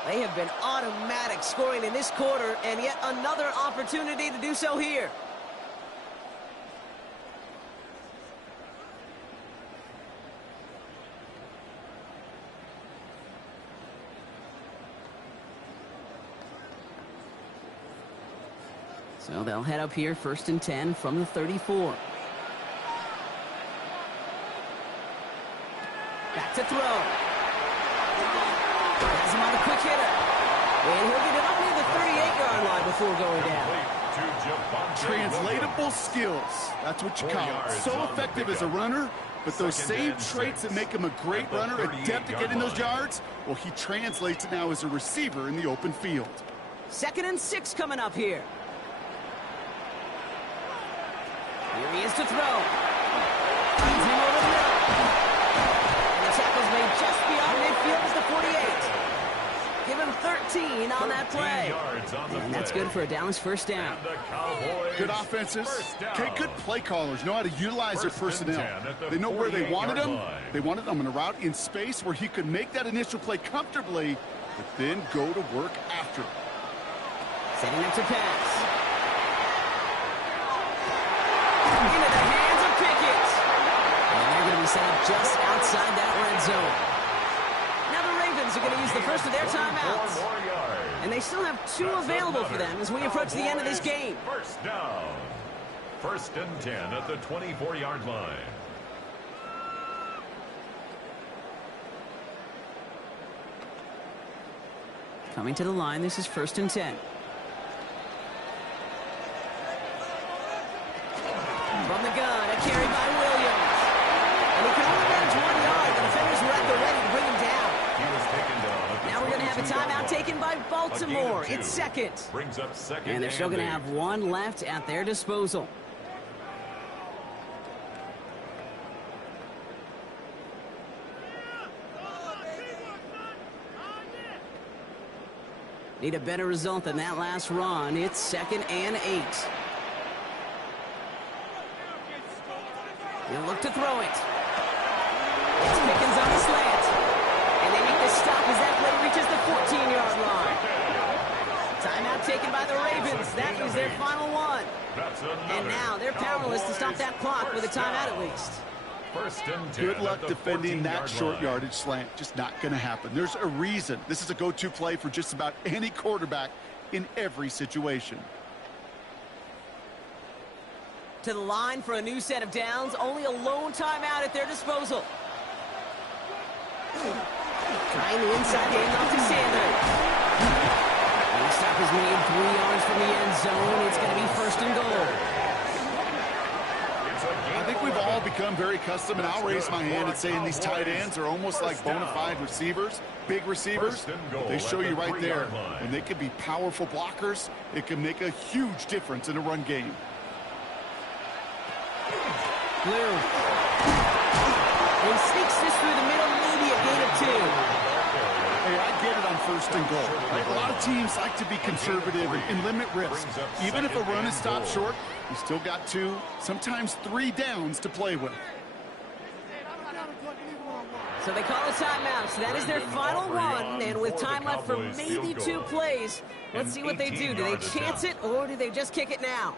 They have been automatic scoring in this quarter, and yet another opportunity to do so here. So they'll head up here 1st and 10 from the 34. Back to throw. Has him on a quick hitter. And he'll get it up near the 38-yard line before going down. Translatable skills. That's what you call it. So effective as a runner, but those same traits that make him a great runner, adept at getting those yards, well, he translates it now as a receiver in the open field. 2nd and 6 coming up here. Here he is to throw. Feeds him over the middle. And the tackle's made just beyond midfield as the 48. Give him 13 on that play. And that's good for a Dallas first down. Good offenses. Okay, good play callers know how to utilize their personnel. They know where they wanted them. They wanted them in a route in space where he could make that initial play comfortably, but then go to work after it. Setting up to pass. Into the hands of Pickett. And they're going to be set up just outside that red zone. Now the Ravens are going to use the first of their timeouts. And they still have 2 available for them as we approach the end of this game. First down. 1st and 10 at the 24-yard line. Coming to the line, this is 1st and 10. From the gun, a carry by Williams. And he can only manage 1 yard. The defenders were at the ready to bring him down. He was taken down. Now we're going to have a timeout taken by Baltimore. It's 2nd. Brings up 2nd. And they're still going to have 1 left at their disposal. Need a better result than that last run. It's 2nd and 8. He'll look to throw it. It's Pickens on the slant. And they make the stop as that play reaches the 14-yard line. Timeout taken by the Ravens. That is their final one. And now they're powerless to stop that clock with a timeout at least. 1st and 10. Good luck defending that short yardage slant. Just not going to happen. There's a reason. This is a go-to play for just about any quarterback in every situation. To the line for a new set of downs. Only a lone timeout at their disposal. Trying the inside handoff to Sanders. And the stop is made 3 yards from the end zone. It's going to be 1st and goal. I think we've all become very accustomed, and I'll raise my hand and saying these tight ends are almost like bona fide receivers, big receivers. They show you right there. When they can be powerful blockers, it can make a huge difference in a run game. Blue. And sneaks this through the middle, maybe a gain of 2. Hey, I get it on 1st and goal. Right? A lot of teams like to be conservative and limit risk. Even if a run is stopped short, you still got 2, sometimes 3 downs to play with. So they call a timeout. So that is their final one. And with time left for maybe 2 plays, let's see what they do. Do they chance it or do they just kick it now?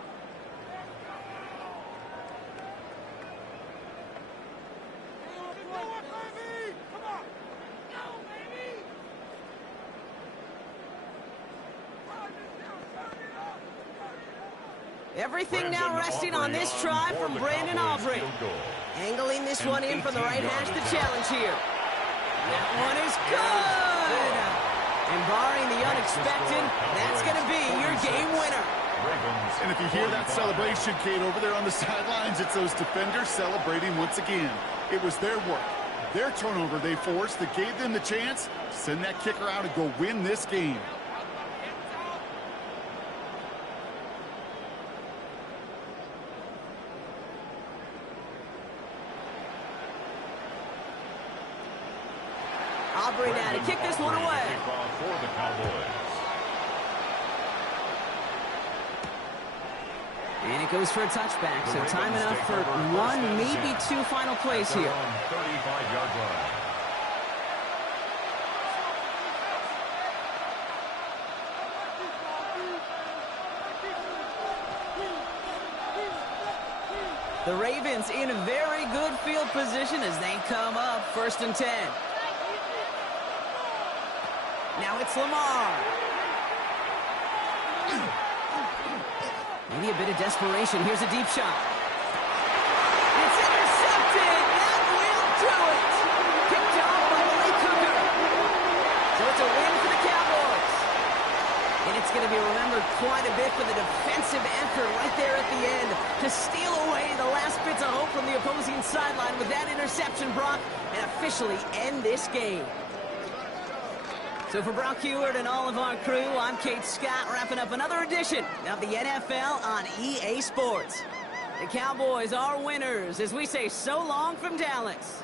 Everything now resting on this try from Brandon Aubrey. Angling this one in from the right hash, the challenge here. That one is good. And barring the unexpected, that's going to be your game winner. And if you hear that celebration, Kate, over there on the sidelines, it's those defenders celebrating once again. It was their work, their turnover they forced that gave them the chance to send that kicker out and go win this game. Aubrey now to kick this one away. For the Cowboys. And it goes for a touchback, so time enough for 1, maybe 2 final plays here. 35-yard line. The Ravens in a very good field position as they come up 1st and 10. Now it's Lamar. Maybe a bit of desperation. Here's a deep shot. It's intercepted. That will do it. Picked off by Malik Cooper. So it's a win for the Cowboys. And it's going to be remembered quite a bit for the defensive effort right there at the end to steal away the last bits of hope from the opposing sideline with that interception, Brock, and officially end this game. So for Brock Heward and all of our crew, I'm Kate Scott, wrapping up another edition of the NFL on EA Sports. The Cowboys are winners as we say so long from Dallas.